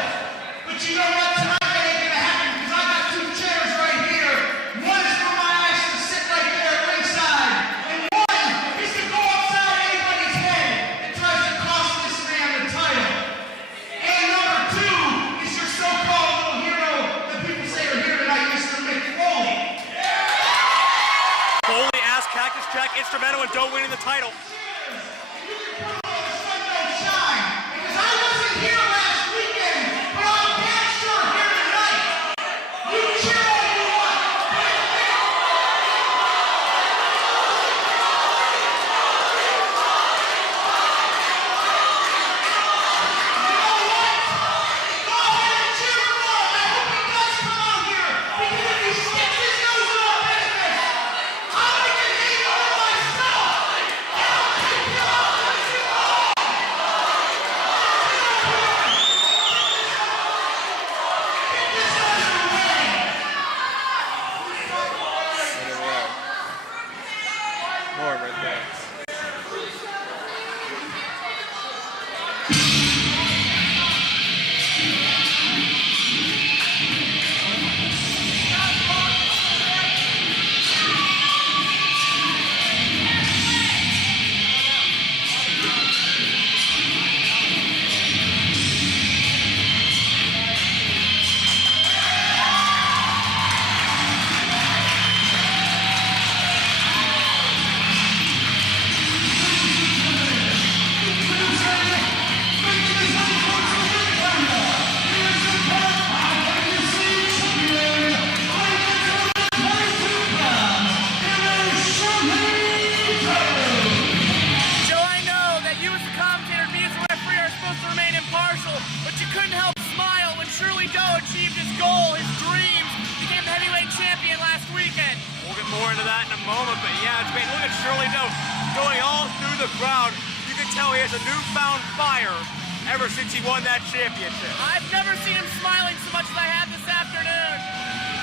But you know what? Tonight that ain't gonna happen because I got two chairs right here. One is for my ass to sit right there at ringside, and one is to go upside anybody's head that tries to cost this man the title. And number two is your so-called little hero that people say are here tonight, Mr. Mick Foley. Foley asked Cactus Jack instrumental in Doe winning the title. You can put on the sun don't shine, because I wasn't here last weekend, but I'm damn sure here tonight. You cheer all you want. You know what? Go ahead and cheer him on. I hope he does come out here, because if he sticks his nose in our business, I'll make it hate on myself. And I'll take you out with you all. Get this out of the way. More right there. Joe, I know that you as the commentator and me as the referee are supposed to remain impartial, but you couldn't help smile when Shirley Doe achieved his goal, his dreams, became the heavyweight champion last weekend. We'll get more into that in a moment, but yeah, it's great. Look at Shirley Doe going all through the crowd. You can tell he has a newfound fire ever since he won that championship. I've never seen him smiling so much as I have this afternoon.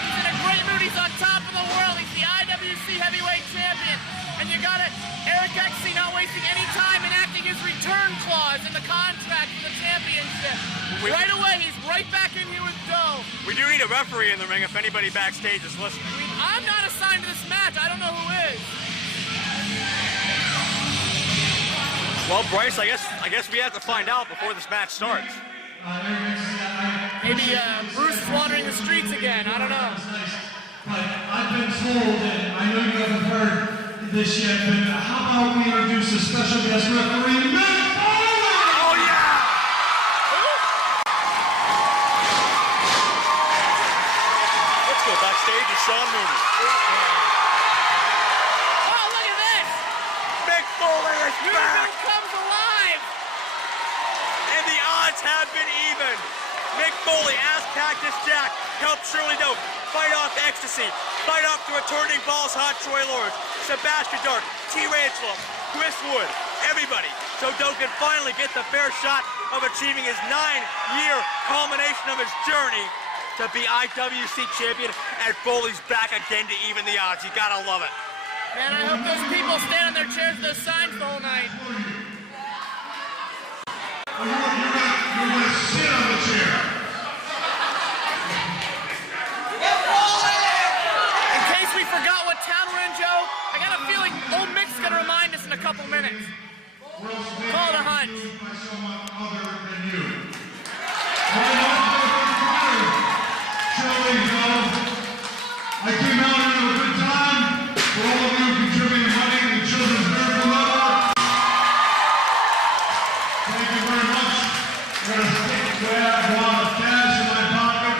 He's in a great mood. He's on top of the world. He's the IWC heavyweight champion. And you got it, Eric Exey not wasting any time enacting his return clause in the contract for the championship. Right away, he's right back in here with Doe. We do need a referee in the ring if anybody backstage is listening. I'm not assigned to this match. I don't know who is. Well, Bryce, I guess we have to find out before this match starts. Maybe Bruce is wandering the streets again. I don't know. But I've been told, and I know you haven't heard this yet, but how about we introduce a special guest referee, Mick Foley? Oh, yeah! Let's go backstage to Sean Mooney. Oh, look at this! Mick Foley is back! Newville comes alive! And the odds have been even. Mick Foley asked Cactus Jack, help Shirley Doe fight off ecstasy, fight off the returning Balls Hot Troy Lawrence, Sebastian Dark, T. Rangelum, Chris Wood, everybody, so Doe can finally get the fair shot of achieving his 9-year culmination of his journey to be IWC champion, and Foley's back again to even the odds. You gotta love it. Man, I hope those people stand on their chairs with those signs the whole night. You're gonna sit on the chair. In case we forgot what town we're in, Joe, I got a feeling old Mick's gonna remind us in a couple minutes. Call it a hunch. Shelley, I came out and had a good time. For all of you contributing money to the Children's Miracle Network, thank you very much. I'm going to stick to that. I want a cash in my pocket.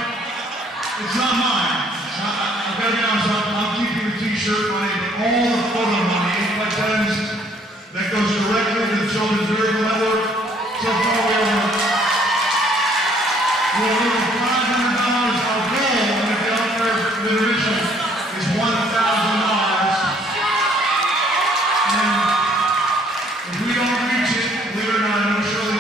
It's not mine. I've got to be honest, I'm keeping the t-shirt money, but all the photo money, like that goes directly to the Children's Miracle Network. So far, we're over $500. Our goal, and if you're out there with the initial, is $1,000. And if we don't reach it, believe it or not, I know Shelley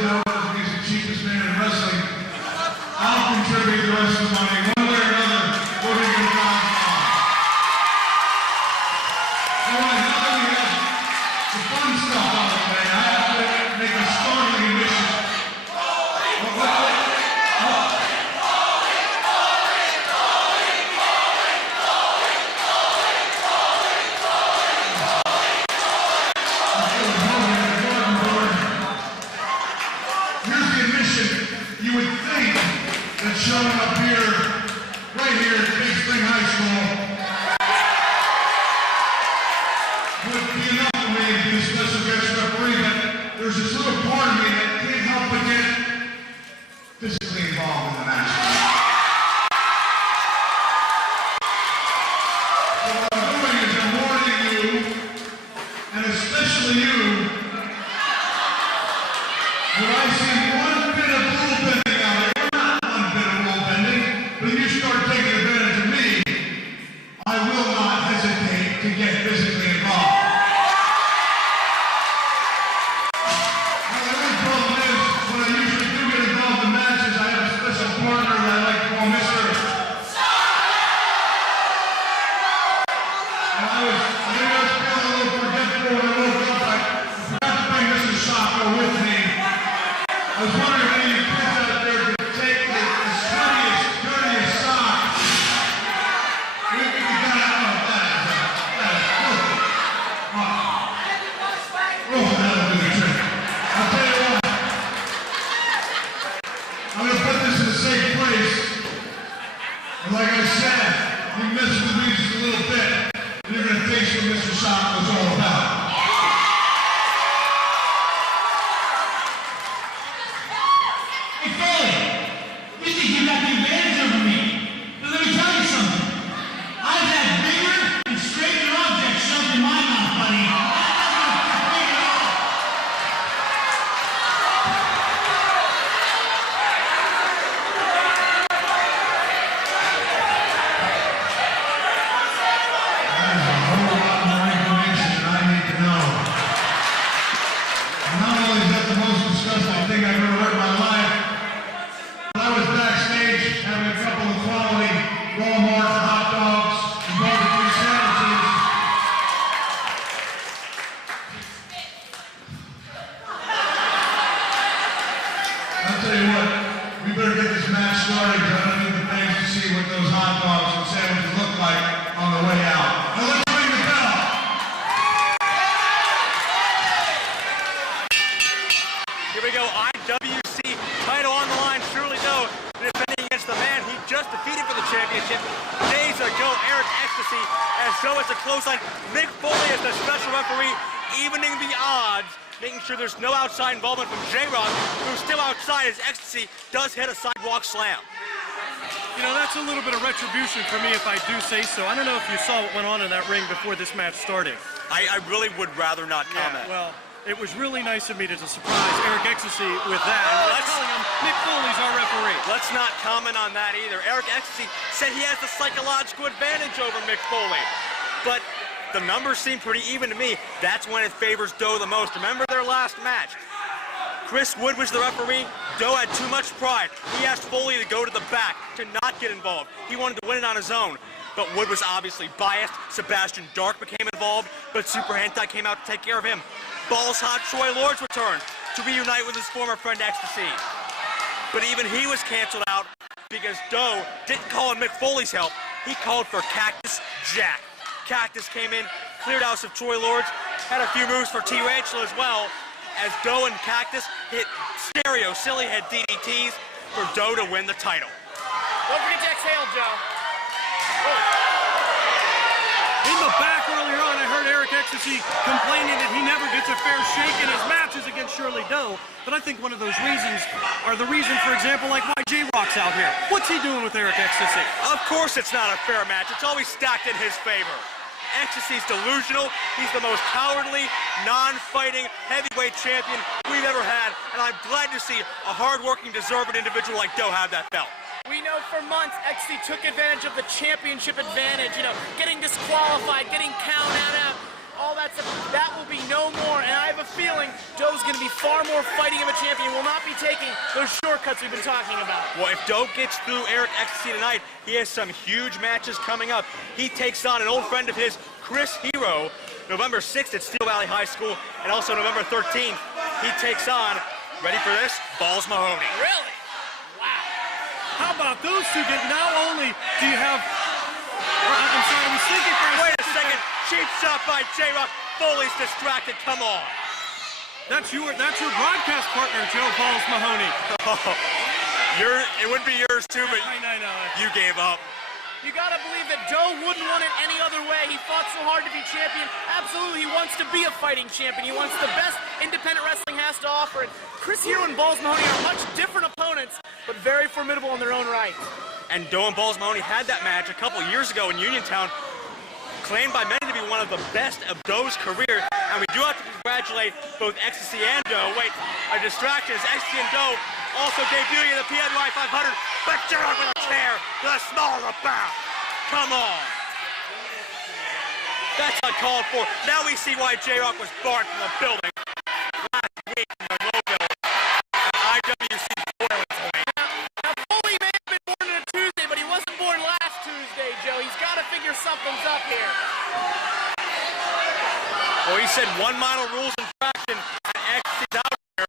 competent, physically involved in the match. So what I'm doing is I'm warning you, and especially you, when I see one bit of rule bending out there, not one bit of rule bending, but you start taking advantage of me, I will not hesitate to get physically involved. Now, the only problem is, when I usually do get involved in matches, I have a special partner that I like to call Mr. And I was feeling a little forgetful when I woke up. I forgot to bring Mr. Socko with me. I was wondering if any of you kids out there could take the sweatiest, dirtiest sock. We got out of that. That is filthy. Oh, that'll do the trick. I'll tell you what. I'm going to put this in a safe place. And like I said, you mess with me just a little bit, and you're going to taste what Mr. Socko was all about. Hey, Foley, you think you got the advantage over me? But let me tell you something. I've had bigger and straighter objects shoved in my mouth, buddy. That is a whole lot more information than I need to know. And not only is that the most disgusting thing I've ever heard in my life, but I was backstage having a couple of quality Walmart hot dogs and barbecue sandwiches. I'll tell you what, we better get this match started because I don't need the fans to see what those hot dogs and sandwiches look like on the way out. Now let's ring the bell. Here we go, IWC title on the line. Shirley Doe defending against the man he just defeated for the championship days ago, Eric Ecstasy, as Doe is a close line. Mick Foley is the special referee, evening the odds, making sure there's no outside involvement from J-Rock, who's still outside as Ecstasy does hit a sidewalk slam. You know, that's a little bit of retribution for me if I do say so. I don't know if you saw what went on in that ring before this match started. I really would rather not comment. Well, it was really nice of me to surprise Eric Ecstasy with that. And Let's- telling him Mick Foley's our referee. Let's not comment on that either. Eric Ecstasy said he has the psychological advantage over Mick Foley. But the numbers seem pretty even to me. That's when it favors Doe the most. Remember their last match. Chris Wood was the referee. Doe had too much pride. He asked Foley to go to the back, to not get involved. He wanted to win it on his own. But Wood was obviously biased. Sebastian Dark became involved, but Super Hentai came out to take care of him. Balls hot Troy Lords returned to reunite with his former friend Ecstasy. But even he was canceled out because Doe didn't call on Mick Foley's help. He called for Cactus Jack. Cactus came in, cleared house of Troy Lords, had a few moves for T. Rachel as well, as Doe and Cactus hit stereo silly head DDTs for Doe to win the title. Don't forget to exhale, Joe. In the back earlier on, I heard Eric Ecstasy complaining that he never gets a fair shake in his matches against Shirley Doe. But I think one of those reasons are the reason, for example, like why J-Rock's out here. What's he doing with Eric Ecstasy? Of course it's not a fair match. It's always stacked in his favor. Ecstasy's delusional. He's the most cowardly, non-fighting heavyweight champion we've ever had, and I'm glad to see a hard-working, deserving individual like Doe have that belt. We know for months Ecstasy took advantage of the championship advantage, you know, getting disqualified, getting counted out, all that stuff. That will be no more, and I have a feeling Doe's going to be far more fighting of a champion, will not be taking those shortcuts we've been talking about. Well, if Doe gets through Eric Ecstasy tonight, he has some huge matches coming up. He takes on an old friend of his, Chris Hero, November 6th at Steel Valley High School, and also November 13th, he takes on, ready for this, Balls Mahoney. Really? Wow. How about those two that not only do you have... I'm sorry, I was thinking for a Wait a second, cheap shot by J-Rock. Foley's distracted, come on. That's your broadcast partner, Joe Balls Mahoney. It would be yours too, but I know. you gave up. You gotta believe that Doe wouldn't want it any other way. He fought so hard to be champion. Absolutely, he wants to be a fighting champion. He wants the best independent wrestling has to offer. And Chris Hero and Balls Mahoney are much different opponents, but very formidable in their own right. And Doe and Balls Mahoney had that match a couple years ago in Uniontown, claimed by many to be one of the best of Doe's career. And we do have to congratulate both Ecstasy and Doe. Wait, a distraction is Ecstasy and Doe also debuting in the PWI 500. But J-Rock with a chair to the small of the back. Come on. That's uncalled for. Now we see why J-Rock was barred from the building last week in the Newville IWC boiling point. Now, Foley may have been born on a Tuesday, but he wasn't born last Tuesday, Joe. He's got to figure something's up here. Well, he said one minor rules infraction and X is out here.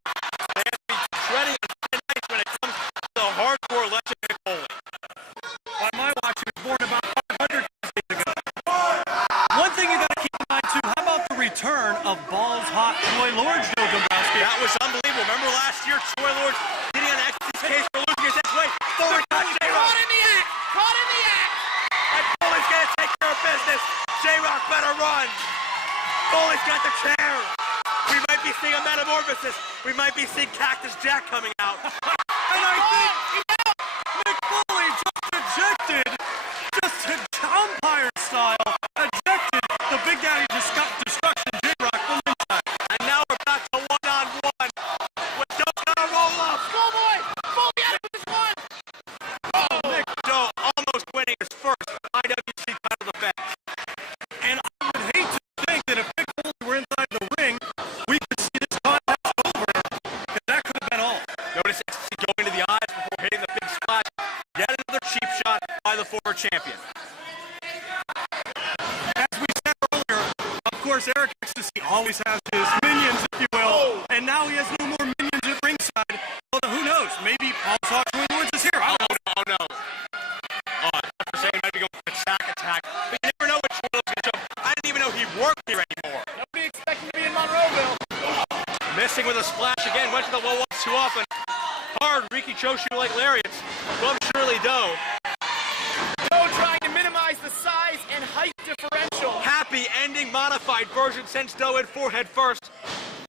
They have to be treading on thin ice when it comes to the hardcore legend Mick Foley. By my watch, he was born about 500 days ago. One thing you got to keep in mind, too, how about the return of Balls Hot Troy Lords, Joe Dombrowski? That was unbelievable. Remember last year, Troy Lords getting on X's case for losing his ex-weight. Foley got J-Rock. Caught in the act! Caught in the act! And Foley's going to take care of business. J-Rock better run. Foley's got the chair. We might be seeing a metamorphosis. We might be seeing Cactus Jack coming out. And I think Mick Foley just ejected, just umpire style, ejected the Big Daddy Destruction J-Rock from inside. And now we're back to one-on-one. With Doe gonna roll up. Go, boy! Foley out of this one! Oh, Mick Doe almost winning his first IWC title defense. And I would hate to think that if Mick Foley were inside the ring, we could see this contest over, because that could have been all. Notice Ecstasy going to the eyes before hitting the big splash. Yet another cheap shot by the former champion. As we said earlier, of course, Eric Ecstasy always has his minions, if you will, and now he has no more minions at ringside. Although, who knows? Maybe Paul Troy Lords is here. I don't know. Oh, no. Dr. Zane might be going for the sack attack. But you never know which one is going to show. I didn't even know he worked here anymore. Nobody expected to be in Monroeville. Missing with a splash again. Went to the low ones too often. Hard Riki Choshu like lariats from Shirley Doe. Doe trying to minimize the size and height differential. Happy ending modified version sends Doe in forehead first.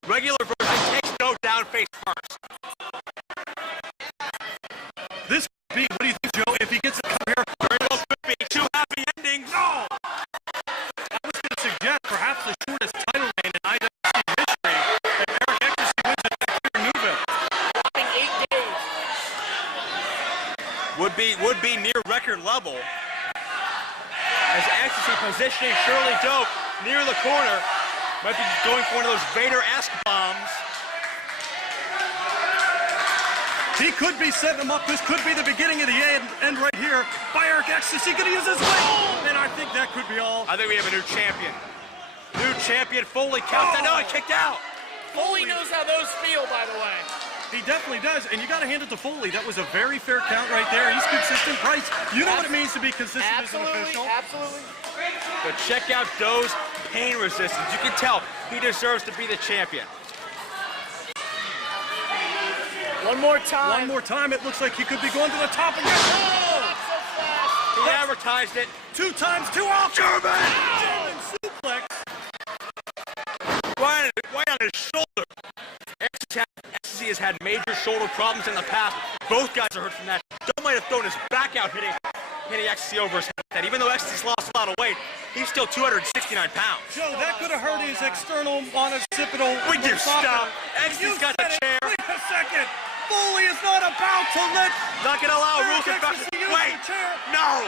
Regular version takes Doe down face first. This could be, what do you think, Joe, if he gets to come here? Very well could be. Two happy endings. No! I was going to suggest perhaps the shortest title reign in IWC history if Eric Ecstasy wins it back here in Newville. Whopping 8 days. Would be near record level. As Ecstasy positioning Shirley Doe near the corner. Might be going for one of those Vader-esque bombs. He could be setting him up. This could be the beginning of the end right here. By Eric Ecstasy, going to use his leg. And I think that could be all. I think we have a new champion. New champion, Foley counts. No, he kicked out. Foley knows how those feel, by the way. He definitely does. And you got to hand it to Foley. That was a very fair count right there. He's consistent. Price, you know what it means to be consistent as an official. Absolutely. But check out Doe's pain resistance. You can tell he deserves to be the champion. One more time. One more time. It looks like he could be going to the top again. Oh! Not so fast. He advertised it. 2 times, 2 off. German suplex. Right on his shoulder. Ecstasy has had major shoulder problems in the past. Both guys are hurt from that. Doe might have thrown his back out hitting Ecstasy over his head. Even though Ecstasy's lost a lot of weight, he's still 269 pounds. Joe, that could have hurt his external monoccipital. Would you stop? Ecstasy's got the chair. Wait a second. Foley is not about to let. Not gonna allow Eric rules infraction. Ecstasy use Wait. the chair. No.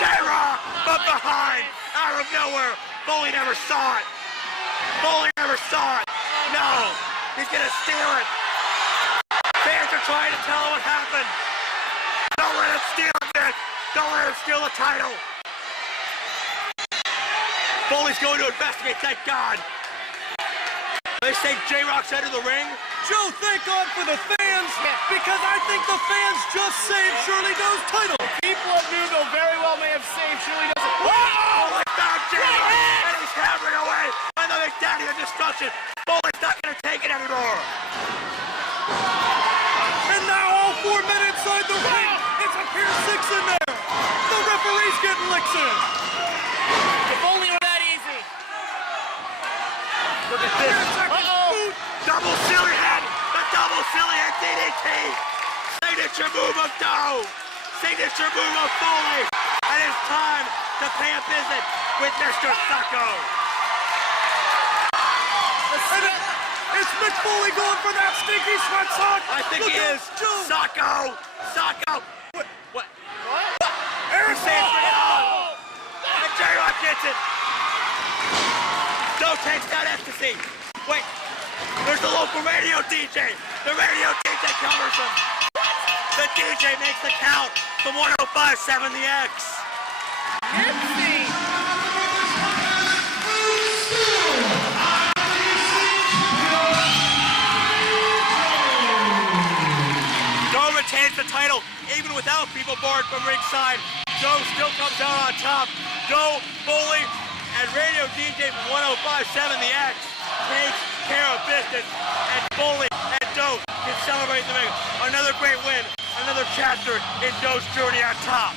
J-Rock from behind. Out of nowhere. Foley never saw it. No. He's gonna steal it. Fans are trying to tell him what happened. Don't let him steal it, man. Don't let him steal the title. Foley's going to investigate, thank God. They say J-Rock's out of the ring. Joe, thank God for the fans, because I think the fans just saved Shirley Doe's title. People of Newville very well may have saved Shirley Doe. Foley found J-Rock, and he's hammering away on the Big Daddy of Destruction. Foley's not going to take it anymore. And now all 4 men inside the ring. It's a Pier 6 in there. The referee's getting licks in. If only it were that easy. Look at this. Wait a second. double silly head, the double silly head DDT. Signature move of Doe. Signature move of Foley. And it's time to pay a visit with Mr. Sacco. Is Mick Foley going for that stinky sweat sock? I think he is. Sacco. Sacco. What? Aaron Saves it on. And J-Rock gets it. Doe takes down Ecstasy. Wait. There's the local radio DJ. The radio DJ covers him. The DJ makes the count from 105.7 The X. Doe retains the title even without people barred from ringside. Doe still comes out on top. Doe, Foley, and radio DJ from 105.7 The X takes care of business, and Foley and Doe can celebrate the ring. Another great win, another chapter in Doe's journey on top.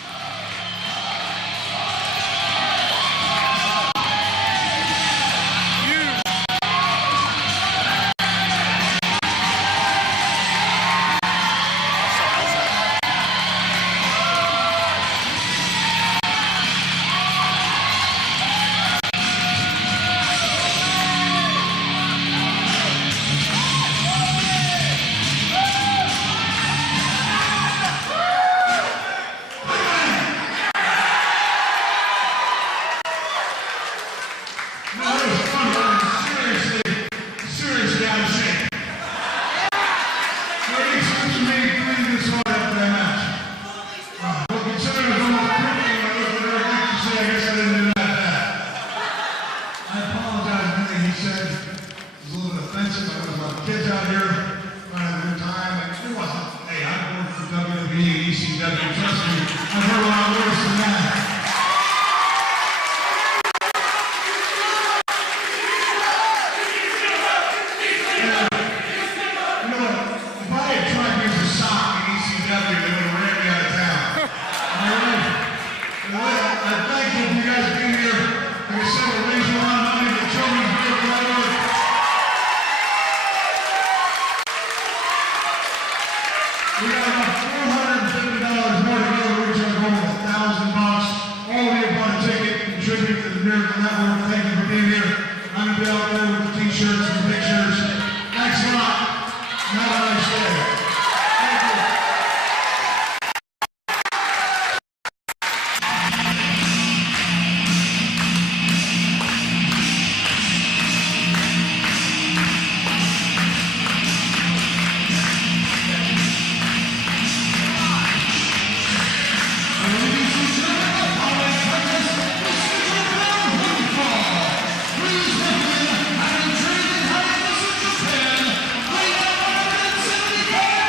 Japan,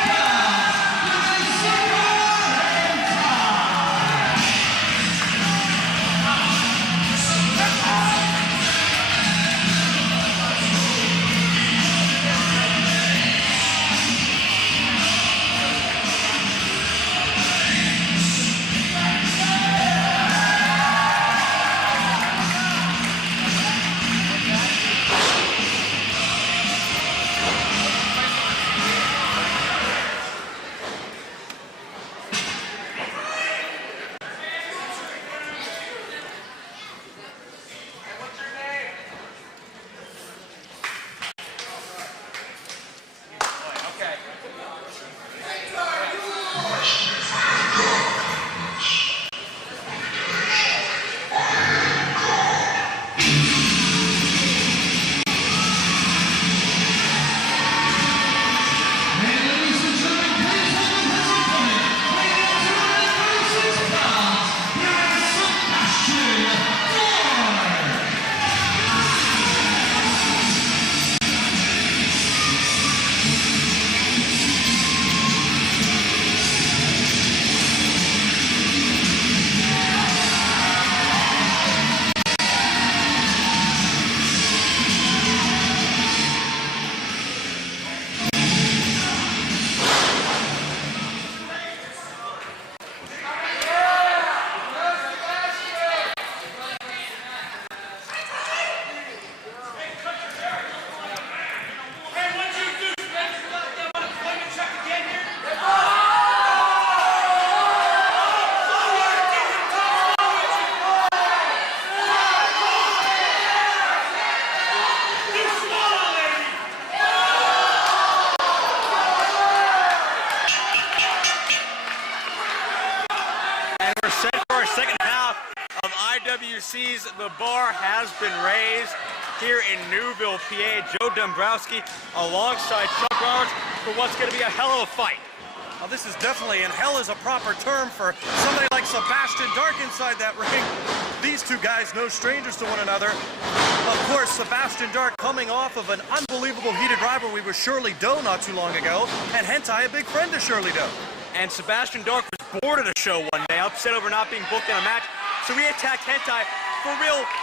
IWC's The Bar has been raised here in Newville, PA. Joe Dombrowski alongside Chuck Roberts for what's going to be a hell of a fight. Well, this is definitely, and hell is a proper term for somebody like Sebastian Dark inside that ring. These two guys, no strangers to one another. Of course, Sebastian Dark coming off of an unbelievable heated rivalry with Shirley Doe not too long ago, and Hentai, a big friend of Shirley Doe. And Sebastian Dark was bored at a show one day, upset over not being booked in a match, so he attacked Hentai for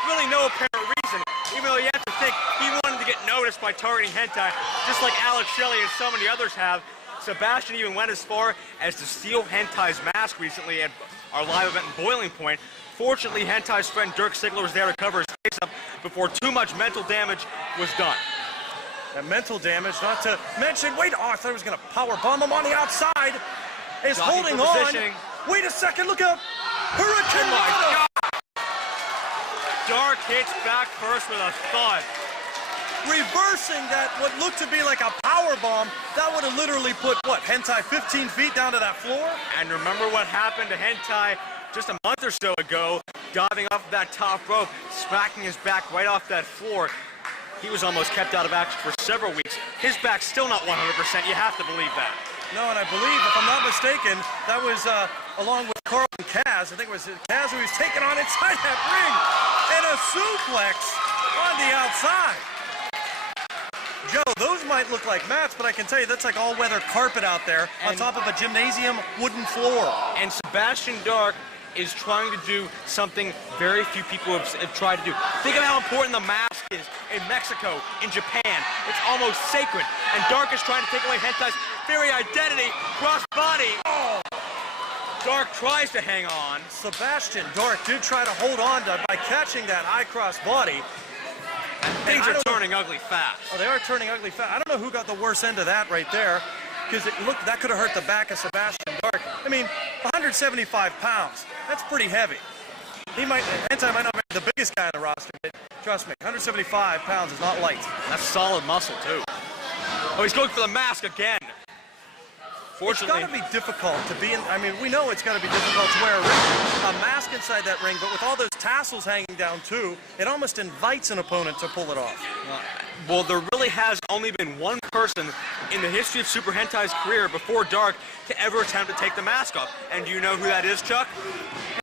really no apparent reason, even though you have to think he wanted to get noticed by targeting Hentai, just like Alex Shelley and so many others have. Sebastian even went as far as to steal Hentai's mask recently at our live event in Boiling Point. Fortunately, Hentai's friend Dirk Sigler was there to cover his face up before too much mental damage was done. And mental damage, not to mention, wait, oh, I thought he was going to power bomb him on the outside. Is holding on. Wait a second, look out. Hurricane! Oh my God! Dark hits back first with a thud. Reversing that, what looked to be like a power bomb, that would have literally put, what, Hentai 15 feet down to that floor? And remember what happened to Hentai just a month or so ago, diving off that top rope, smacking his back right off that floor. He was almost kept out of action for several weeks. His back's still not 100%, you have to believe that. No, and I believe, if I'm not mistaken, that was along with Carlton Kaz. I think it was Kaz who was taken on inside that ring. And a suplex on the outside. Joe, those might look like mats, but I can tell you that's like all-weather carpet out there on top of a gymnasium wooden floor. And Sebastian Dark is trying to do something very few people have tried to do. Think of how important the mask is in Mexico, in Japan. It's almost sacred. And Dark is trying to take away Hentai's very identity, cross-body. Oh! Dark tries to hang on. Sebastian Dark did try to hold on to by catching that high cross-body. Things are turning ugly fast. Oh, they are turning ugly fast. I don't know who got the worst end of that right there, because that could have hurt the back of Sebastian Dark. I mean, 175 pounds. That's pretty heavy. Hentai might not be the biggest guy on the roster, but trust me, 175 pounds is not light. That's solid muscle, too. Oh, he's going for the mask again. Fortunately, it's got to be difficult to be in. I mean, we know it's got to be difficult to wear a mask inside that ring, but with all those tassels hanging down too, it almost invites an opponent to pull it off. Well, there really has only been one person in the history of Super Hentai's career before Dark to ever attempt to take the mask off. And do you know who that is, Chuck?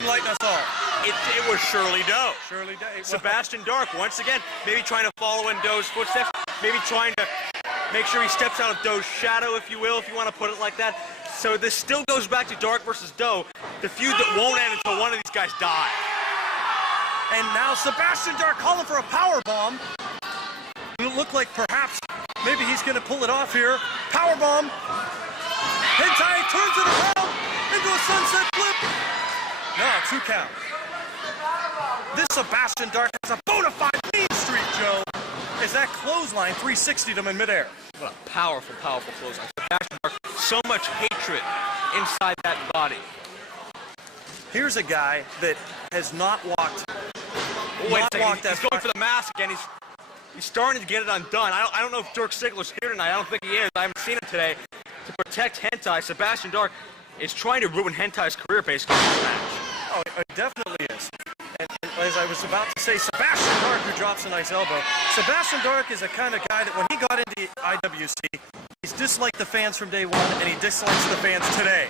Enlighten us all. It was Shirley Doe. Shirley Doe. Sebastian Dark, once again, maybe trying to follow in Doe's footsteps, maybe trying to make sure he steps out of Doe's shadow, if you will, if you want to put it like that. So this still goes back to Dark versus Doe, the feud that won't end until one of these guys die. And now Sebastian Dark calling for a power bomb. It looked like perhaps maybe he's going to pull it off here. Power bomb. Hentai turns it around into a sunset flip. No, 2 count. This Sebastian Dark has a bona fide mean streak, Joe. Is that clothesline 360'd him in midair? What a powerful, powerful clothesline. Sebastian Dark, so much hatred inside that body. Here's a guy that has not walked. Wait a second, he's going for the mask again. He's starting to get it undone. I don't know if Dirk Sigler's here tonight. I don't think he is. I haven't seen him today. To protect Hentai, Sebastian Dark is trying to ruin Hentai's career basically in this match. Oh, it definitely is. And as I was about to say, Sebastian Dark, who drops a nice elbow. Sebastian Dark is a kind of guy that when he got into IWC, he's disliked the fans from day one, and he dislikes the fans today.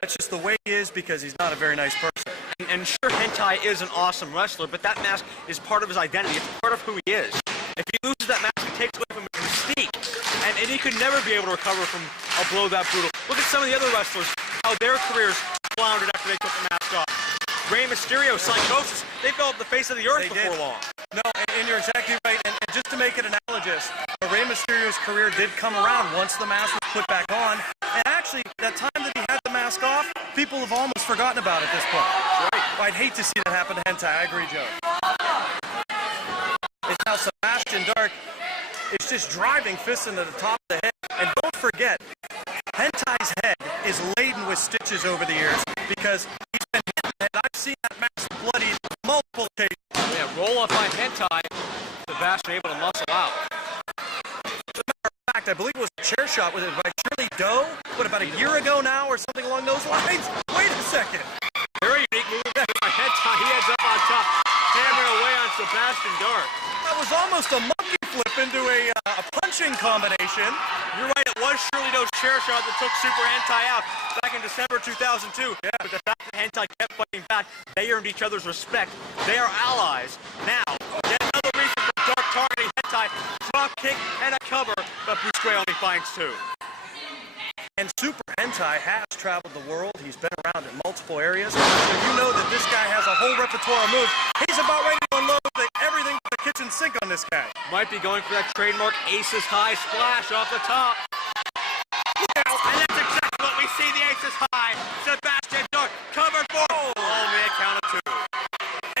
That's just the way he is because he's not a very nice person. And sure, Hentai is an awesome wrestler, but that mask is part of his identity. It's part of who he is. If he loses that mask, it takes away from his mystique. And he could never be able to recover from a blow that brutal. Look at some of the other wrestlers, how their careers floundered after they took the mask off. Rey Mysterio, Psychosis, they fell off the face of the earth before long. No, and you're exactly right. And just to make it analogous, Rey Mysterio's career did come around once the mask was put back on. And actually, that time that he had the mask off, people have almost forgotten about it at this point. Right. Well, I'd hate to see that happen to Hentai. I agree, Joe. It's now Sebastian Dark is just driving fists into the top of the head. And don't forget, Hentai's head is laden with stitches over the years because he's been hit in the head. I've seen that mask bloodied multiple occasions. Yeah, roll up by Hentai, Sebastian able to muscle out. As a matter of fact, I believe it was a chair shot with it by Shirley Doe, what, about a year ago now or something along those lines? Wait a second. Very unique move by Hentai. He ends up on top. Sebastian Dark. That was almost a monkey flip into a punching combination. You're right, it was Shirley Doe's chair shot that took Super Hentai out back in December 2002. Yeah. But the fact that Hentai kept fighting back, they earned each other's respect. They are allies. Now, yet another reason for Dark targeting Hentai. Drop kick and a cover, but Bousquet only finds two. And Super Hentai has traveled the world. He's been around in multiple areas. So you know that this guy has a whole repertoire of moves. He's about ready to unload everything to the kitchen sink on this guy. Might be going for that trademark Aces High splash off the top. And that's exactly what we see, the Aces High. Sebastian Dark covered for only a count of two.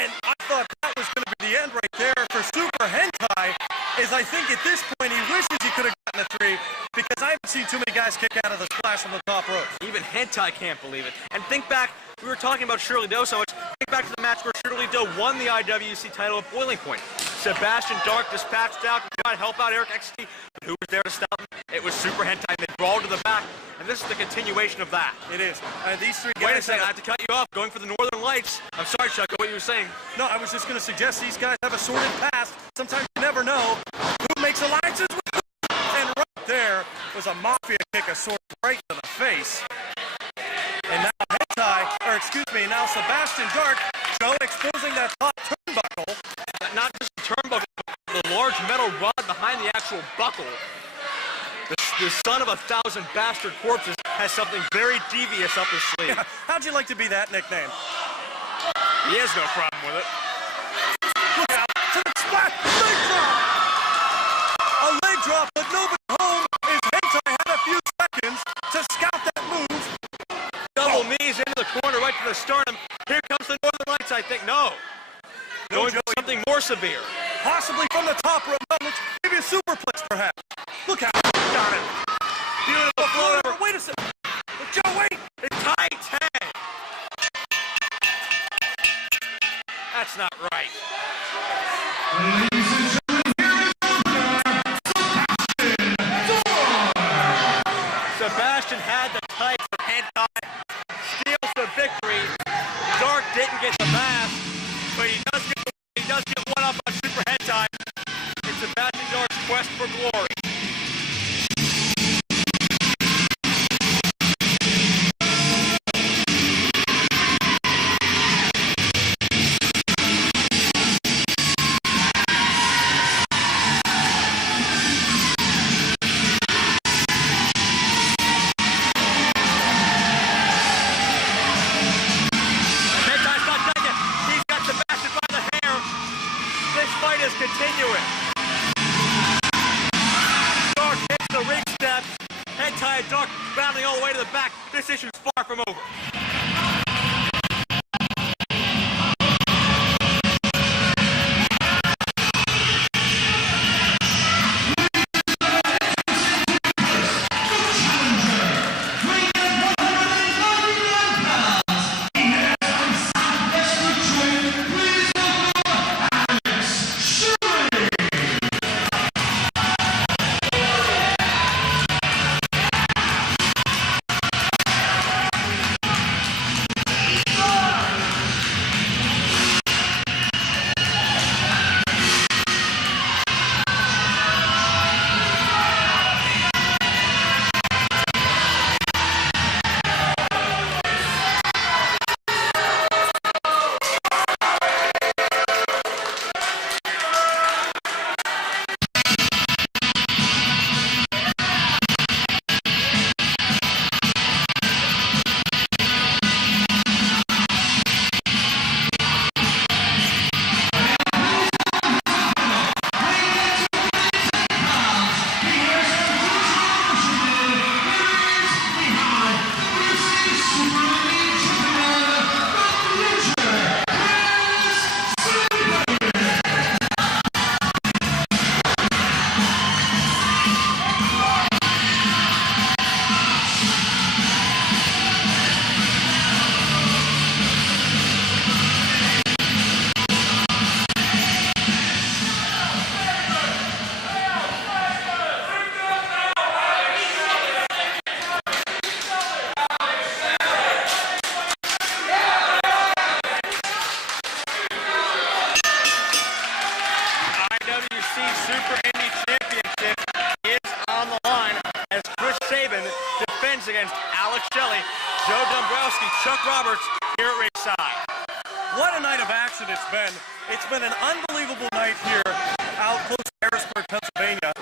And I thought that was going to be the end right there for Super Hentai, is I think at this point he wishes he could have gotten a three, because I haven't seen too many guys kick out of the splash from the top ropes. Even Hentai can't believe it. And think back, we were talking about Shirley Doe so much, think back to the match where Shirley Doe won the IWC title at Boiling Point. Sebastian Dark dispatched out to try to help out Eric XT, but who was there to stop him? It was Super Hentai. They brawled to the back, and this is the continuation of that. It is. These three guys... Wait a second, I have to cut you off. Going for the Northern Lights. I'm sorry, Chuck, what you were saying. No, I was just going to suggest these guys have a sordid past. Sometimes you never know who makes alliances with who. And right there was a mafia kick, a sword right to the face. And now now Sebastian Dark, Joe, exposing that top turnbuckle. Not just the turnbuckle, but the large metal rod behind the actual buckle. The son of 1,000 bastard corpses has something very devious up his sleeve. Yeah. How'd you like to be that nickname? He has no problem with it. Look out to the splat! Leg drop! A leg drop, but nobody home is Hentai had a few seconds to scout that move. Double knees into the corner, right to the sternum. Here comes the Northern Lights, I think. No. No, Going for Joey. something more severe. Possibly from the top rope, maybe a superplex perhaps. Look out. Got it. Beautiful float over. Wait a second. Joe, wait. It's tight tag. That's not right. Ladies and gentlemen, here is Sebastian had the tight for Hentai. Steals the victory. Dark didn't get the mask, but he does get one up on Super Hentai. It's Sebastian Dark's quest for glory. Continuing. Dark hits the ring step. Hentai and Dark battling all the way to the back. This issue's far from over. against Alex Shelley, Joe Dombrowski, Chuck Roberts here at ringside. What a night of action it's been. It's been an unbelievable night here out close to Harrisburg, Pennsylvania.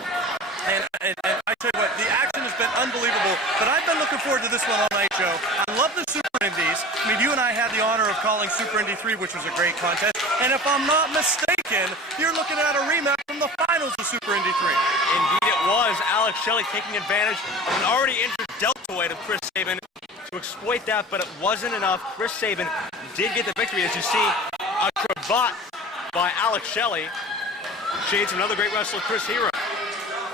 And I tell you what, the action has been unbelievable, but I've been looking forward to this one all night, Joe. I love the Super Indies. I mean, you and I had the honor of calling Super Indy 3, which was a great contest. And if I'm not mistaken, you're looking at a rematch from the finals of Super Indy 3. Indeed it was. Alex Shelley taking advantage of an already injured deltoid of Chris Sabin to exploit that, but it wasn't enough. Chris Sabin did get the victory, as you see, a cravat by Alex Shelley. Shades of another great wrestler, Chris Hero.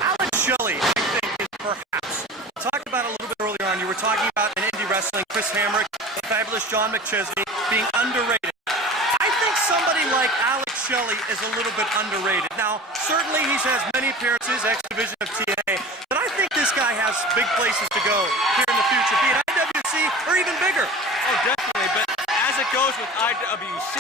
Alex Shelley, I think, is perhaps, talked about it a little bit earlier on, you were talking about in Indy Wrestling, Chris Hamrick, the fabulous John McChesney, being underrated. I think somebody like Alex Shelley is a little bit underrated. Now, certainly he has many appearances, X-Division of TNA, but I think this guy has big places to go here in the future, be it IWC or even bigger. Oh, definitely, but as it goes with IWC,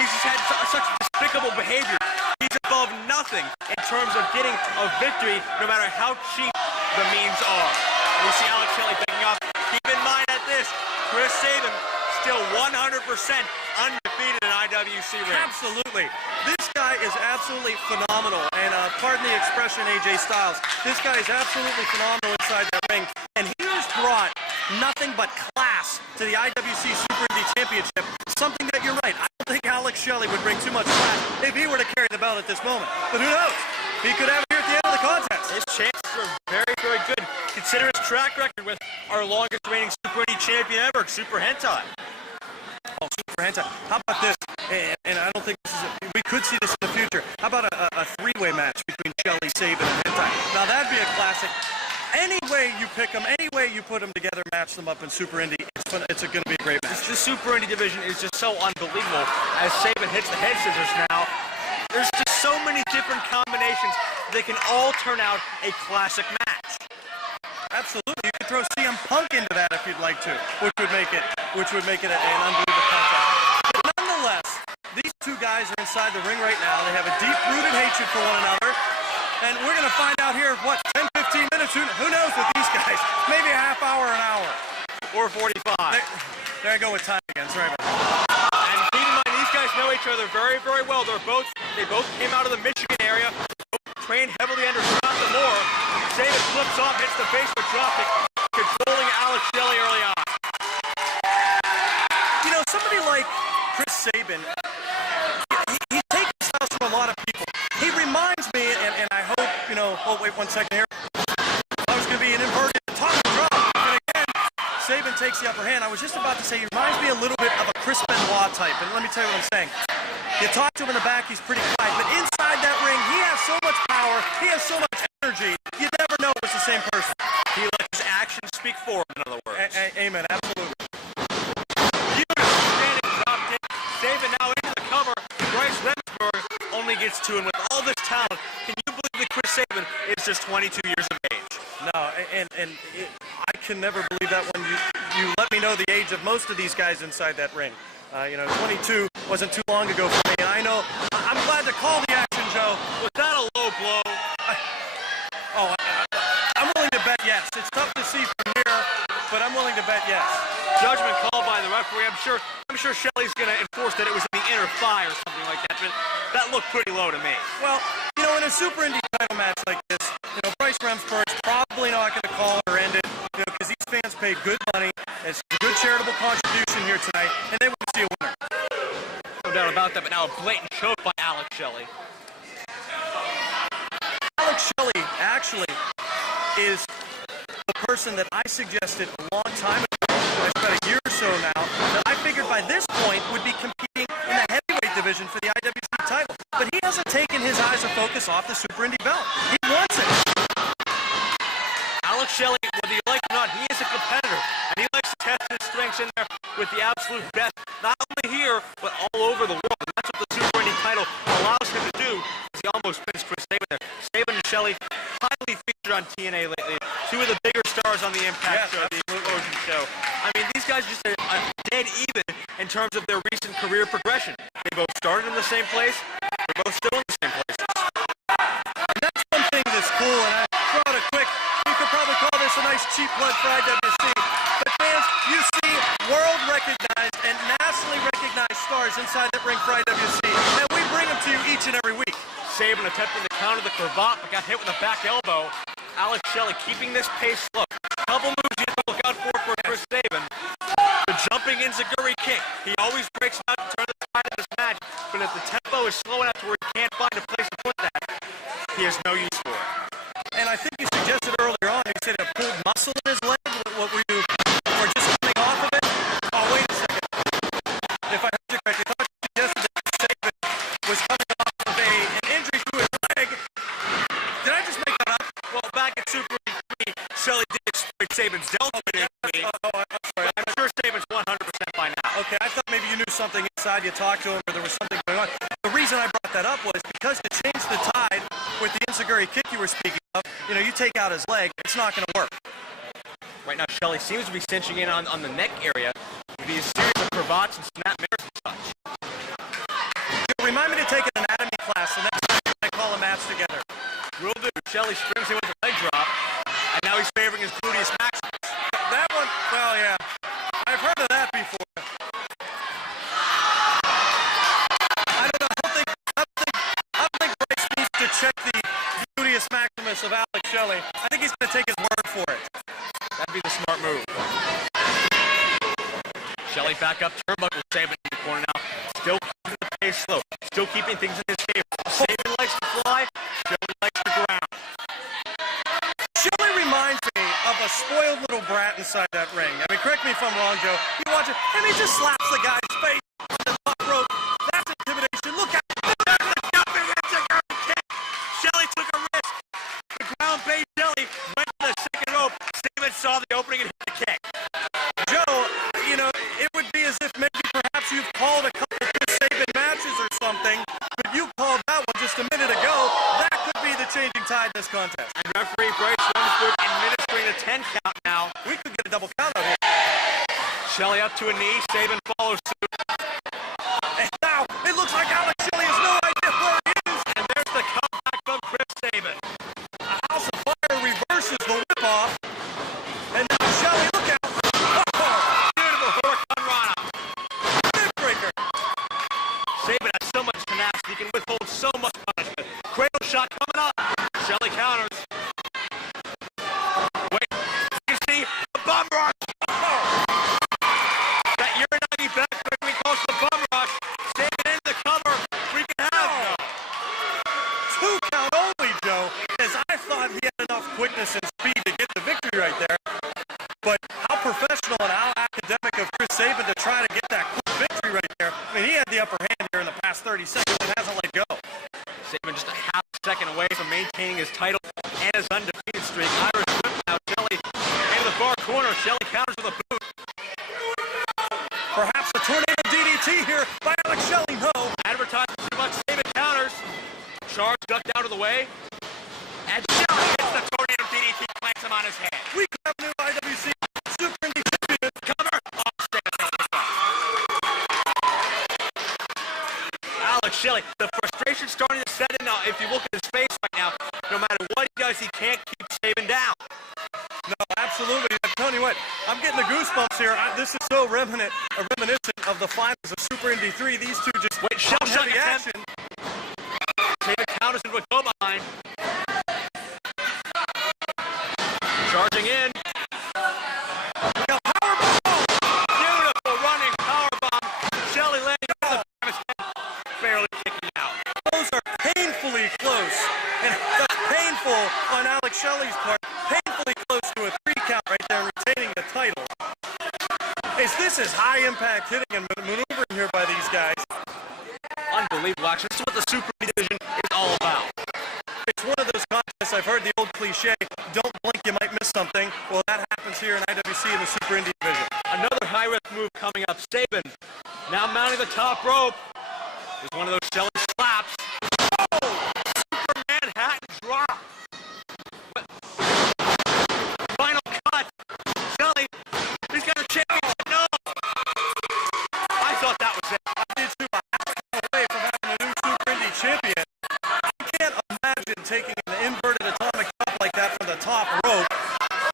he's just had such despicable behavior. He's above nothing in terms of getting a victory, no matter how cheap the means are. And we see Alex Shelley picking up. Keep in mind at this, Chris Sabin still 100% undefeated in IWC ring. Absolutely. This guy is absolutely phenomenal. And pardon the expression, AJ Styles, this guy is absolutely phenomenal inside that ring. And he has brought nothing but class to the IWC Super Indy Championship. Something that you're right. I don't think Alex Shelley would bring too much class if he were to carry the belt at this moment. But who knows? He could have it here at the end of the contest. His chances are very, very good. Consider his track record with our longest reigning Super Indy champion ever, Super Hentai. Oh, Super Hentai. How about this? And I don't think this is we could see this in the future. How about a three-way match between Shelley, Sabin, and Hentai? Now, that'd be a classic. Any way you pick them, any way you put them together, match them up in Super Indy, it's going to be a great match. The Super Indy division is just so unbelievable. As Sabin hits the head scissors now, there's just so many different combinations. They can all turn out a classic match. Absolutely, you could throw CM Punk into that if you'd like to, which would make it an unbelievable contest. But nonetheless, these two guys are inside the ring right now. They have a deep-rooted hatred for one another. And we're going to find out here, what, 10, 15 minutes? Who knows with these guys? Maybe a half hour, an hour. Or 45. There I go with time again. Sorry about that. And keep in mind, these guys know each other very, very well. They both came out of the Michigan area, both trained heavily under Scott D'Amore. Sabin flips off, hits the base with dropkick, controlling Alex Shelley early on. You know, somebody like Chris Sabin, he takes styles from a lot of people. He reminds me, and I hope, you know, oh, wait 1 second here. I was going to be an inverted top drop. And again, Sabin takes the upper hand. I was just about to say, he reminds me a little bit of a Chris Benoit type. And let me tell you what I'm saying. You talk to him in the back, he's pretty quiet. But inside that ring, he has so much power. He has so much energy. You never know if it's the same person. He lets his actions speak for him, in other words. Amen, absolutely. Beautiful standing drop kick. Sabin now into the cover. Bryce Remsburg only gets two, and with all this talent, can you believe that Chris Sabin is just 22 years of age? No, I can never believe that when you let me know the age of most of these guys inside that ring. You know, 22 wasn't too long ago for me. I know. I'm glad to call the action, Joe. Was that a low blow? I'm willing to bet yes. It's tough to see from here, but I'm willing to bet yes. Judgment called by the referee. I'm sure Shelley's going to enforce that it was in the inner thigh or something like that, but that looked pretty low to me. Well, you know, in a Super Indy title match like this, you know, Bryce Remsburg's probably not going to call it or end it, you know, because these fans paid good money. It's a good charitable contribution here tonight, and they want to see a winner. No doubt about that, but now a blatant choke by Alex Shelley. Alex Shelley actually is the person that I suggested a long time ago, it's about a year or so now, that I figured by this point would be competing in the heavyweight division for the IWC title. But he hasn't taken his eyes or focus off the Super Indy belt. He wants it. Alex Shelley, whether you like it or not, he is a competitor, and he likes to test his strengths in there with the absolute best, not only here, but all over the world. And that's what the Super Indy title allows him to do, as he almost finished Chris Sabin there. Sabin and Shelley, highly featured on TNA lately. Two of the bigger stars on the Impact show, the Explosion show. I mean, these guys just are dead even in terms of their recent career progression. They both started in the same place. They're both still in the same place. And that's one thing that's cool, and I brought a quick, you could probably call this us a nice cheap plug for IWC. But fans, you see world-recognized and nationally recognized stars inside that ring for IWC, and we bring them to you each and every week. Sabin attempting to counter the cravat, but got hit with a back elbow. Alex Shelley keeping this pace slow. Couple moves you have to look out for Chris Sabin. The jumping enziguri kick. He always breaks out to turn the tide of this match, but if the tempo is slow enough to where he can't find a place to put that, he has no use for it. And I think you suggested earlier on, you said a pulled muscle in his leg. What were you, or just coming off of it? Oh, wait a second. If I heard you correctly, I thought you suggested that Sabin was coming off of an injury to his leg. Did I just make that up? Well, back at Super Indy, Shelley did exploit Sabin's delta injury. I'm sorry. I'm sure Sabin's 100% by now. Okay, I thought maybe you knew something inside, you talked to him, or there was something going on. The reason I brought that up was because to change the tide with the enziguri kick you were speaking of, you know, you take out his leg, it's not going to work. Right now, Shelley seems to be cinching in on the neck area with these series of cravats and snap mirrors and such. Remind me to take an anatomy class the next time I call a match together. Will do. Shelley springs in with a leg drop, and now he's favoring his gluteus maximus. That one, well, yeah. I've heard of that before. I don't know. I don't think Bryce needs to check the gluteus maximus of Alex Shelley. I think he's going to take his word for it. That'd be the smart move. Shelley back up turnbuckle, Sabin in the corner now. Still keeping the pace slow. Still keeping things in his favor. Sabin likes to fly. Shelley likes to ground. Shelley reminds me of a spoiled little brat inside that ring. I mean, correct me if I'm wrong, Joe. You watch it, and he just slaps the guy's face on the top rope. That's intimidation. Look out. Shelley took a risk. The ground-based Shelley went to the second rope. Sabin saw the opening and hit the kick. Joe, you know, it would be as if maybe perhaps you've called a couple of Chris Sabin matches or something, but you called that one just a minute ago. That could be the changing tide in this contest. And referee Bryce Rumsford administering a 10 count now. We could get a double count out here. Shelley up to a knee. Sabin follows suit. And now, it looks like Alex Shelley has no idea where he is. And there's the comeback from Chris Sabin. A House of Fire reverses the whip-off. And now Shelley, look out. Oh, Beautiful Hurricane Rana. breaker. Sabin has so much tenacity. He can withhold so much punishment. Cradle shot coming up. Shelley counters. Wait. You see the bum rush. That Uranagi back quickly calls the bum rush. Sabin in the cover. We can have no. 2 count only, Joe, as I thought he had enough quickness and speed to get the victory right there. But how professional and how academic of Chris Sabin to try to get that quick victory right there. I mean, he had the upper hand here in the past 30 seconds and hasn't let go. Sabin just a half second away from maintaining his title and his undefeated streak. Irish whip now. Shelley into the far corner. Shelley counters with a boot. Perhaps a tornado DDT here by Alex Shelley. No. Advertising too much. Sabin counters. Charge ducked out of the way. And Shelley hits the tornado DDT, plants him on his head. We could have a new IWC Super Indy champion. Cover. Oh, Sabin. Alex Shelley, the frustration starting to set in now. If you look at his face right now, no matter what he does, he can't keep Sabin down. No, absolutely. I'm telling you what, I'm getting the goosebumps here. This is so reminiscent of the finals of Super Indy 3. These two just Wait, shell shock heavy attempt. action. Sabin counters into a go behind. Charging in. Now, powerbomb. Beautiful running powerbomb. Shelley landing on the back of his head. Barely kicking out. Those are painfully close. And that's painful on Alex Shelley's part. Painfully close to a 3 count right there, retaining the title. This is high impact hitting and maneuvering here by these guys. Unbelievable action. This is what the Super Division is all about. It's one of those contests, I've heard the old cliche, don't blink, you might miss something. Well, that happens here in IWC in the Super Indy division. Another high-risk move coming up. Sabin now mounting the top rope. There's one of those Shelley slaps. Oh! Super Manhattan drop. Final cut. Shelley, he's got a championship. No! I thought that was it. I did too. I'm away from having a new Super Indy champion. I can't imagine taking an inverted atomic drop like that from the top rope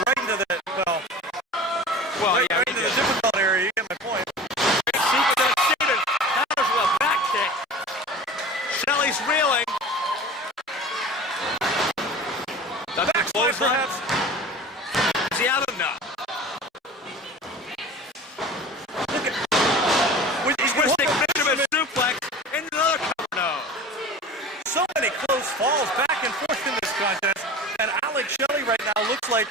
right into Well, right, yeah, right he into the did. difficult area. You get my point. Great sequence of Sabin counters with a back kick. Shelley's reeling. The Backslide, perhaps. Is he out of no? Look at. He's twisting Benjamin suplex into another cover. No. So many close falls back and forth in this contest. And Alex Shelley right now looks like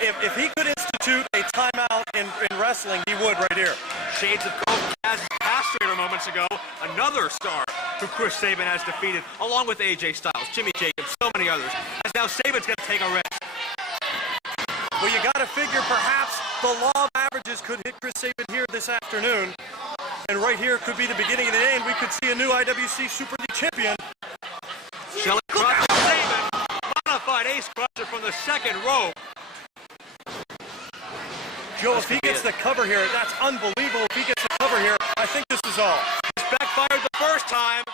if he could institute a timeout in wrestling, he would right here. Shades of Kobe as castrator moments ago. Another star who Chris Sabin has defeated, along with AJ Styles, Jimmy Jacobs, so many others. As now Sabin's going to take a risk. Well, you got to figure perhaps the law of averages could hit Chris Sabin here this afternoon. And right here could be the beginning of the end. We could see a new IWC Super League champion. Shelley crushes Sabin. Modified ace crusher from the second rope. Joe, if he gets the cover here, that's unbelievable. If he gets the cover here, I think this is all. This backfired the first time.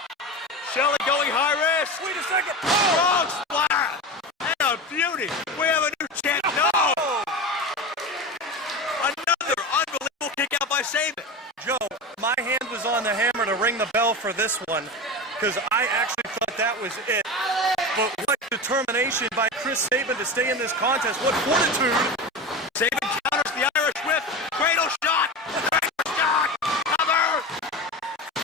Shelley going high risk. Wait a second. Wrong splash. And a beauty. We have a new champ. No! Another unbelievable kick out by Sabin. Joe, my hand was on the hammer to ring the bell for this one because I actually thought that was it. But what determination by Chris Sabin to stay in this contest. What fortitude. Sabin counters the Irish whip. Cradle shot. Cradle shot. Cover.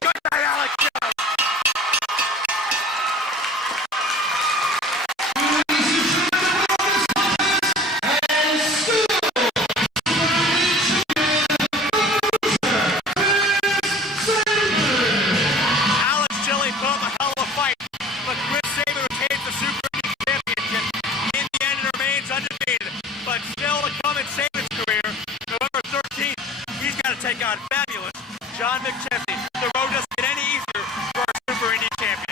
Good night, Alex Shelley. Alex Shelley put up a hell of a fight, but Chris Sabin retains the Super Indy Championship. In the end, it remains undefeated. But still to come in Sabin's career, November 13th, he's got to take on fabulous John McChesney. The road doesn't get any easier for our Super Indy champion.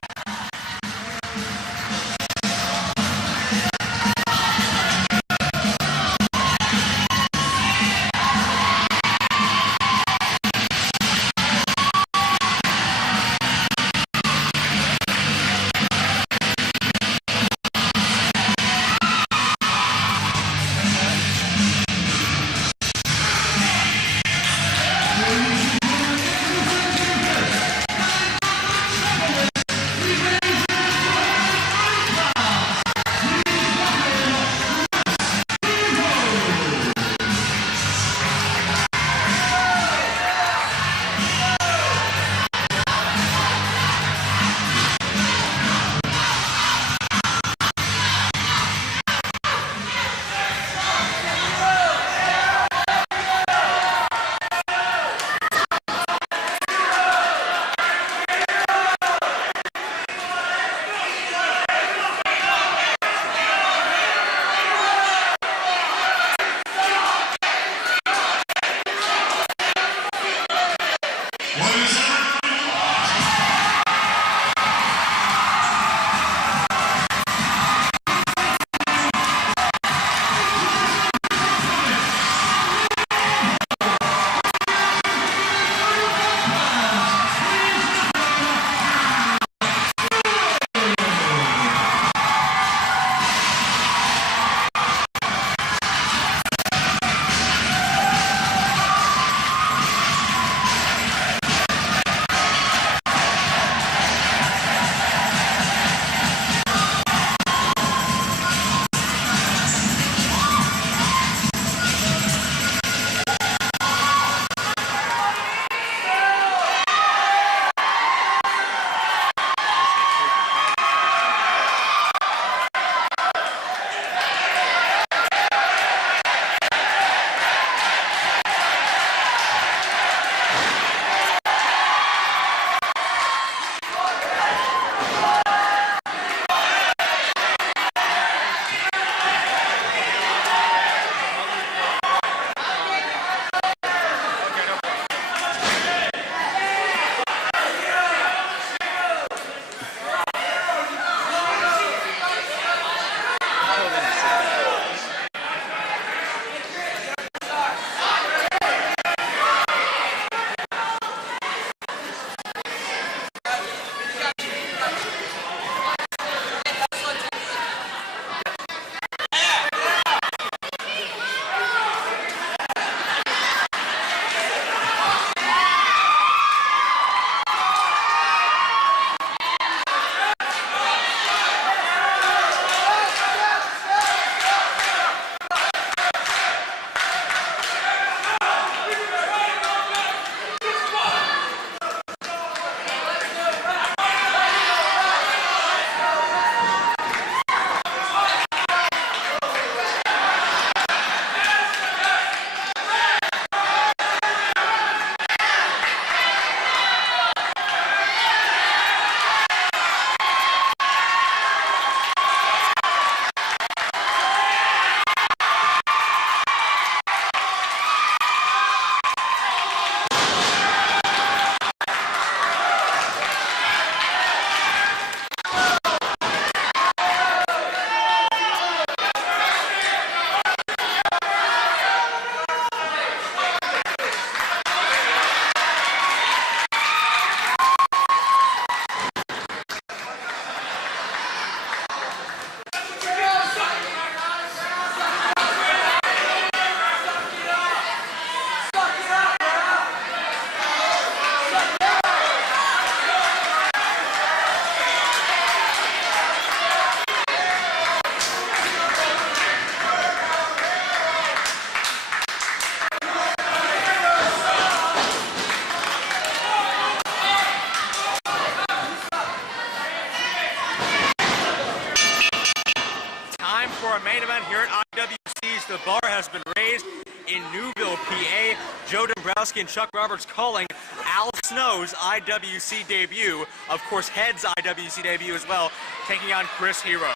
has been raised in Newville, PA. Joe Dombrowski and Chuck Roberts calling Al Snow's IWC debut. Of course, Head's IWC debut as well, taking on Chris Hero.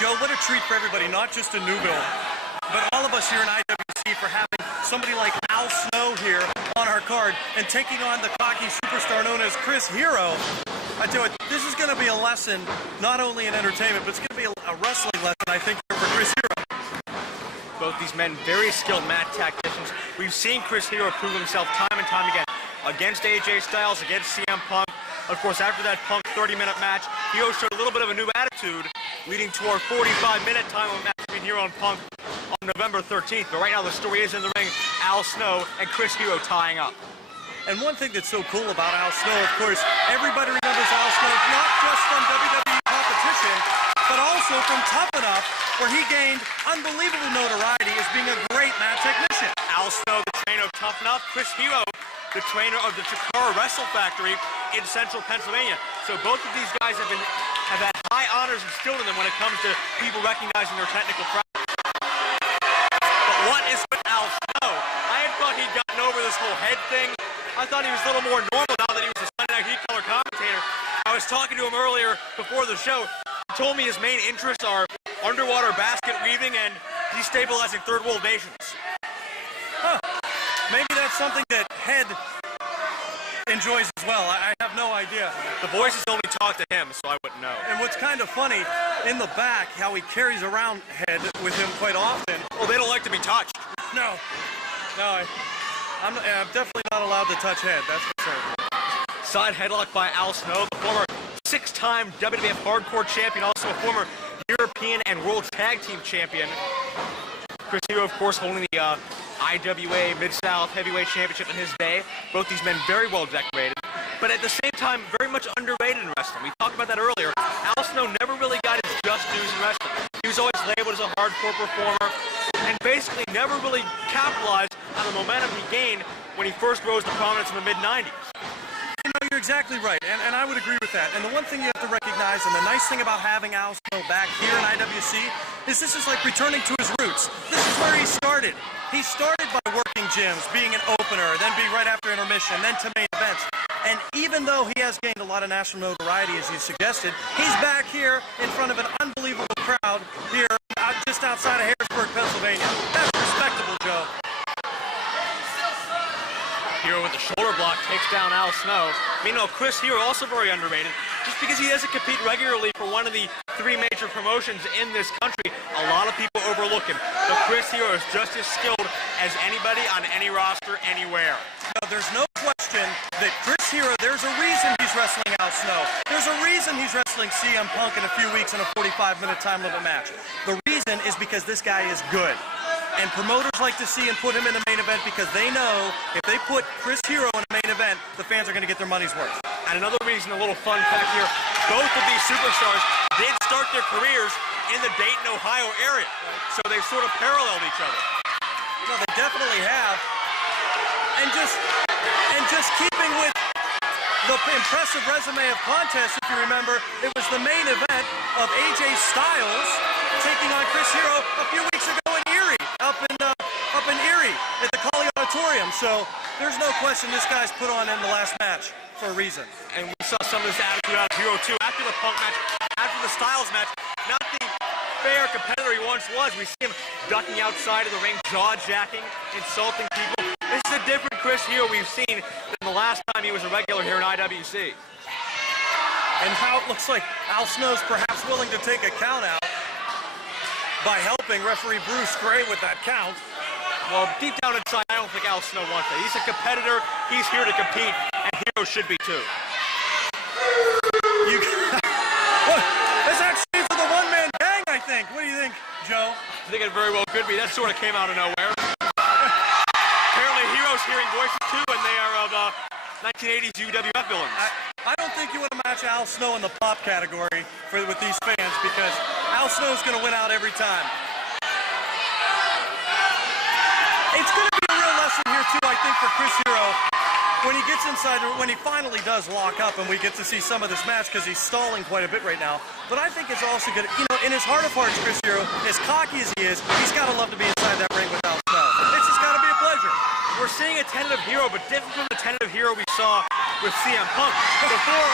Joe, what a treat for everybody, not just in Newville, but all of us here in IWC for having somebody like Al Snow here on our card and taking on the cocky superstar known as Chris Hero. I tell you what, this is going to be a lesson, not only in entertainment, but it's going to be a wrestling lesson, I think, for Chris Hero. Both these men, very skilled mat tacticians. We've seen Chris Hero prove himself time and time again against AJ Styles, against CM Punk. Of course, after that Punk 30-minute match, Hero showed a little bit of a new attitude, leading to our 45-minute time limit match between Hero and Punk on November 13th. But right now, the story is in the ring, Al Snow and Chris Hero tying up. And one thing that's so cool about Al Snow, of course, everybody remembers Al Snow not just from WWE competition, but also from Tough Enough, where he gained unbelievable notoriety as being a great mat technician. Al Snow, the trainer of Tough Enough. Chris Hero, the trainer of the Chikara Wrestle Factory in central Pennsylvania. So both of these guys have had high honors instilled in them when it comes to people recognizing their technical prowess. But what is with Al Snow? I had thought he'd gotten over this whole head thing. I thought he was a little more normal now that he was a Sunday Night Heat color commentator. I was talking to him earlier before the show. He told me his main interests are underwater basket weaving and destabilizing third world nations. Huh. Maybe that's something that Head enjoys as well. I have no idea. The voices only talk to him, so I wouldn't know. And what's kind of funny, in the back, how he carries around Head with him quite often. Well, they don't like to be touched. No, I'm definitely not allowed to touch Head, that's for sure. Side headlock by Al Snow, the former 6-time WWF Hardcore champion, also a former European and World Tag Team champion. Chris Hero, of course, holding the IWA Mid-South Heavyweight Championship in his day. Both these men very well decorated, but at the same time, very much underrated in wrestling. We talked about that earlier. Al Snow never really got his just dues in wrestling. He was always labeled as a hardcore performer, and basically never really capitalized on the momentum he gained when he first rose to prominence in the mid-90s. You know, you're exactly right, and I would agree with that. And the one thing you have to recognize, and the nice thing about having Al Snow back here in IWC, is this is like returning to his roots. This is where he started. He started by working gyms, being an opener, then being right after intermission, then to main events. And even though he has gained a lot of national notoriety, as you suggested, he's back here in front of an unbelievable crowd here just outside of Harrisburg, Pennsylvania. That's respectable, Joe. Hero with the shoulder block takes down Al Snow. Meanwhile, Chris Hero also very underrated, just because he doesn't compete regularly for one of the 3 major promotions in this country. A lot of people overlook him, but Chris Hero is just as skilled as anybody on any roster anywhere. Now, there's no question that Chris Hero, there's a reason he's wrestling Al Snow. There's a reason he's wrestling CM Punk in a few weeks in a 45-minute time limit match. The reason is because this guy is good. And promoters like to see and put him in the main event because they know if they put Chris Hero in the main event, the fans are going to get their money's worth. And another reason, a little fun fact here, both of these superstars did start their careers in the Dayton, Ohio area. So they've sort of paralleled each other. No, they definitely have. And just keeping with the impressive resume of contests, if you remember, it was the main event of AJ Styles taking on Chris Hero a few weeks ago in Erie, up in Erie at the Collie Auditorium. So there's no question this guy's put on in the last match for a reason. And we saw some of this attitude out of Hero too after the Punk match, after the Styles match. Not the fair competitor he once was. We see him ducking outside of the ring, jaw-jacking, insulting people. This is a different Chris Hero we've seen than the last time he was a regular here in IWC. And how it looks like Al Snow's perhaps willing to take a count out by helping referee Bruce Gray with that count. Well, deep down inside, I don't think Al Snow wants that. He's a competitor. He's here to compete, and Hero should be too. This actually is the one-man gang, I think. What do you think, Joe? I think it very well could be. That sort of came out of nowhere. Apparently, Hero's hearing voices too, and they are of 1980s UWF villains. I don't think you want to match Al Snow in the pop category with these fans because Al Snow's going to win out every time. It's going to be a real lesson here too, I think, for Chris Hero when he gets inside when he finally does lock up and we get to see some of this match because he's stalling quite a bit right now. But I think it's also good, you know, in his heart of hearts, Chris Hero, as cocky as he is, he's got to love to be inside that ring with Al Snow. It's just got to be a pleasure. We're seeing a tentative Hero, but different from the tentative Hero we saw with CM Punk. Before,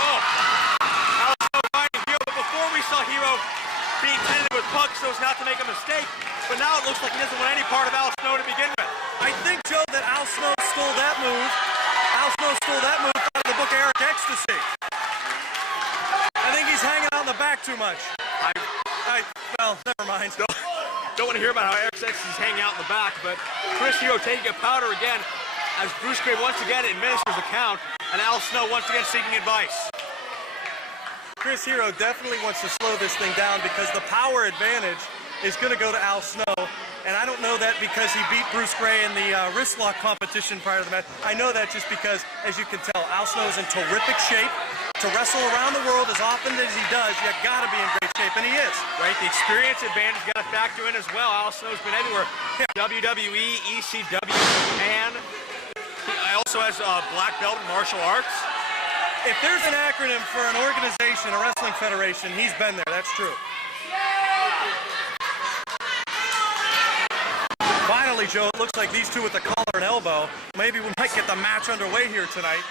Al Snow riding Hero, but before we saw Hero being tentative with Punk so as not to make a mistake, but now it looks like he doesn't want any part of Al Snow to begin with. I think, Joe, that Al Snow stole that move. Al Snow stole that move out of the book of Eric Ecstasy. I think he's hanging out in the back too much. Well, never mind. Don't want to hear about how Eric Ecstasy is hanging out in the back, but Chris Hero taking a powder again as Bruce Gray once again administers the count, and Al Snow once again seeking advice. Chris Hero definitely wants to slow this thing down because the power advantage is going to go to Al Snow. And I don't know that because he beat Bruce Gray in the wrist lock competition prior to the match. I know that just because, as you can tell, Al Snow is in terrific shape. To wrestle around the world as often as he does, you got to be in great shape, and he is. Right, the experience advantage got to factor in as well. Al Snow's been everywhere. WWE, ECW, Japan. He also has black belt in martial arts. If there's an acronym for an organization, a wrestling federation, he's been there. That's true. Finally, Joe, it looks like these two with the collar and elbow. Maybe we might get the match underway here tonight.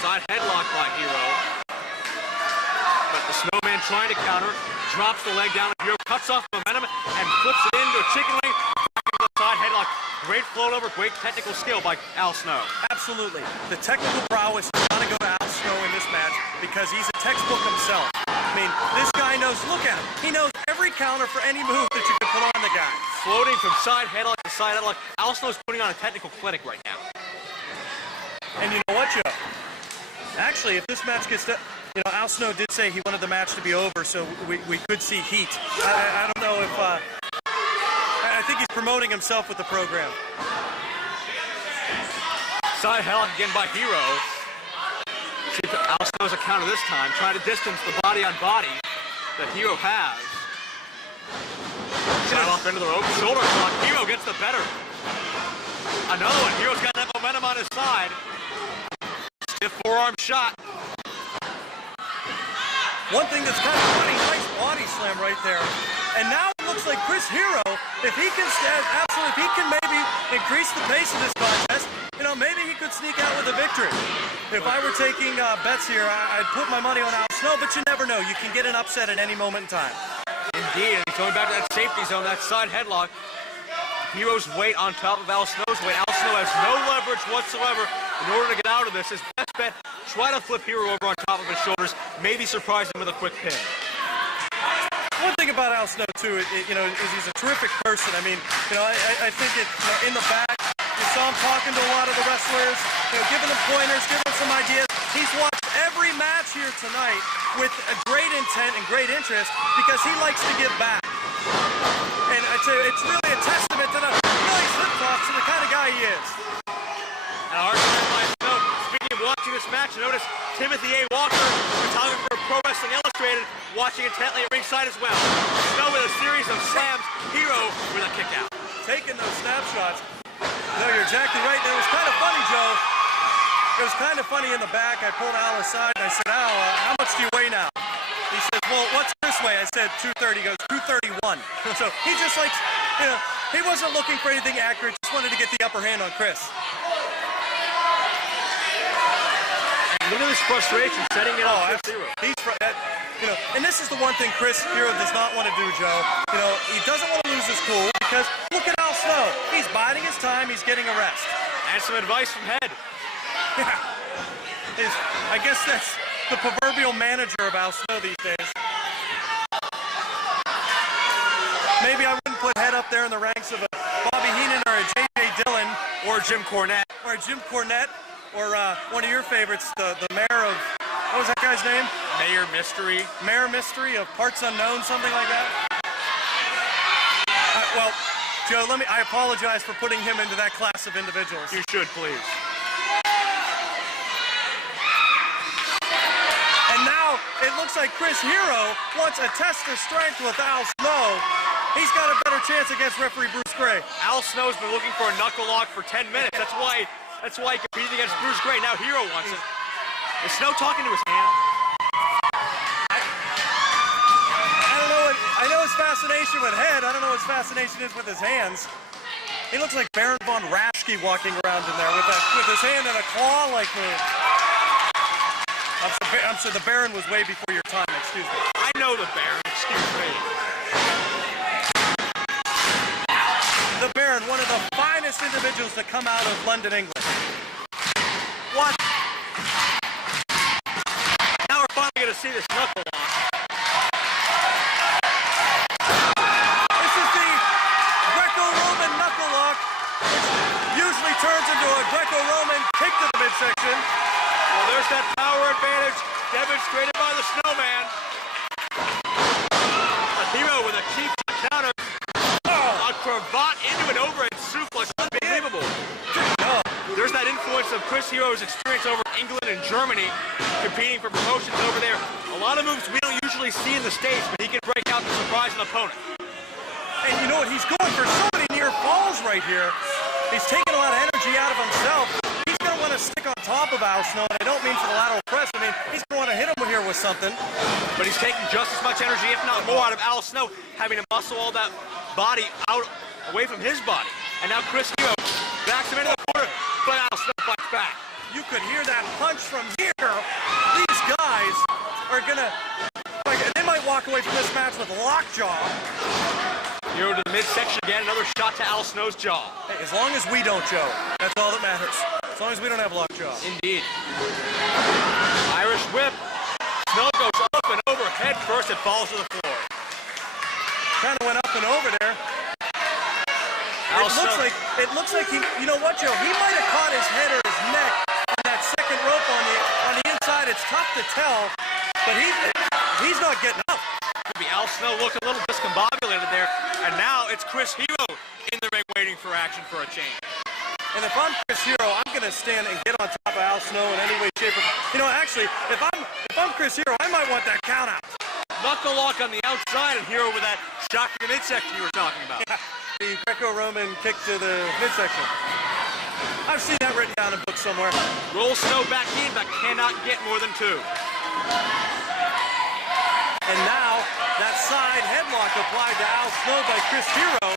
Side headlock by Hero. But the Snowman trying to counter, drops the leg down. Hero cuts off momentum and flips it into a chicken wing. Back into the side headlock. Great float over, great technical skill by Al Snow. Absolutely. The technical prowess is going to go to Al Snow in this match because he's a textbook himself. I mean, this guy knows, look at him. He knows every counter for any move that you can put on the guy. Floating from side headlock to side headlock. Al Snow's putting on a technical clinic right now. And you know what, Joe? Actually, if this match gets to, you know, Al Snow did say he wanted the match to be over, so we could see heat. I don't know if, I think he's promoting himself with the program. Side headlock again by Hero. See if Al Snow's a counter this time, trying to distance the body on body that Hero has. Shot off into the rope, shoulder block. Hero gets the better. Another one. Hero's got that momentum on his side. Stiff forearm shot. One thing that's kind of funny, nice body slam right there. And now it looks like Chris Hero, if he can if he can maybe increase the pace of this contest, you know, maybe he could sneak out with a victory. If I were taking bets here, I'd put my money on Al Snow, but you never know. You can get an upset at any moment in time. Indeed, and he's going back to that safety zone, that side headlock. Hero's weight on top of Al Snow's weight. Al Snow has no leverage whatsoever in order to get out of this. His best bet, try to flip Hero over on top of his shoulders, maybe surprise him with a quick pin. One thing about Al Snow, too, you know, is he's a terrific person. I mean, you know, I think it, you know, in the back, you saw him talking to a lot of the wrestlers, you know, giving them pointers, giving them some ideas. He's watched every match here tonight with a great intent and great interest because he likes to give back. And I tell you, it's really a testament to the really slip talks and the kind of guy he is. And a hard time by Snow. Speaking of watching this match, notice Timothy A. Walker, photographer of Pro Wrestling Illustrated, watching intently at ringside as well. Snow with a series of slams, Hero with a kick out. Taking those snapshots. No, you're exactly right. It was kind of funny, Joe. It was kind of funny in the back. I pulled Al aside and I said, Al, how much do you weigh now? He says, well, what's this weigh? I said 230. He goes, 231. So he just likes, you know, he wasn't looking for anything accurate, just wanted to get the upper hand on Chris. And look at this frustration, setting it up. He's you know, and this is the one thing Chris Hero does not want to do, Joe. You know, he doesn't want to lose his cool because look at Al Snow. He's biding his time. He's getting a rest. And some advice from Head. I guess that's the proverbial manager of Al Snow these days. Maybe I wouldn't put Head up there in the ranks of a Bobby Heenan or a J.J. Dillon. Or Jim Cornette. Or Jim Cornette. Or one of your favorites, the mayor of, what was that guy's name? Mayor Mystery. Mayor Mystery of Parts Unknown, something like that. Well, Joe, I apologize for putting him into that class of individuals. You should, please. And now it looks like Chris Hero wants a test of strength with Al Snow. He's got a better chance against referee Bruce Gray. Al Snow's been looking for a knuckle lock for 10 minutes. That's why That's why he competed against Bruce Gray. Now Hero wants it. Is Snow talking to his hand? I don't know. I know his fascination with head. I don't know what his fascination is with his hands. He looks like Baron von Raschke walking around in there with his hand in a claw-like move. I'm sorry, the Baron was way before your time. Excuse me. I know the Baron. Excuse me. The Baron, one of the finest individuals to come out of London, England. What? Now we're finally going to see this knuckle lock. This is the Greco-Roman knuckle lock, which usually turns into a Greco-Roman kick to the midsection. Well, there's that power advantage demonstrated by the Snowman. A Hero with a cheap counter. A cravat into an overhead suplex. Unbelievable. There's that influence of Chris Hero's experience over in England and Germany, competing for promotions over there. A lot of moves we don't usually see in the States, but he can break out to surprise an opponent. And you know what? He's going for so many near falls right here. He's taking a lot of energy out of himself. He's going to want to stick on top of Al Snow, and I don't mean for the lateral press. I mean, he's going to want to hit him here with something. But he's taking just as much energy, if not more, out of Al Snow, having to muscle all that body out away from his body. And now Chris Hero backs him into the corner, but Al Snow fights back. You could hear that punch from here. These guys are going to, they might walk away from this match with lockjaw. Hero to the midsection again, another shot to Al Snow's jaw. Hey, as long as we don't, Joe, that's all that matters. As long as we don't have lockjaw. Indeed. Irish whip. Snow goes up and over head first and falls to the floor. Kind of went up and over there. It looks like he, you know what, Joe? He might have caught his head or his neck on that second rope on the inside. It's tough to tell, but he's not getting up. Could be Al Snow looking a little discombobulated there, and now it's Chris Hero in the ring waiting for action for a change. And if I'm Chris Hero, I'm going to stand and get on top of Al Snow in any way, shape, or form. You know, actually, if I'm Chris Hero, I might want that count out. Knuckle lock on the outside, and Hero with that shot to the midsection you were talking about. Yeah, the Greco-Roman kick to the midsection. I've seen that written down in books somewhere. Roll Snow back in, but cannot get more than two. And now, that side headlock applied to Al Snow by Chris Hero.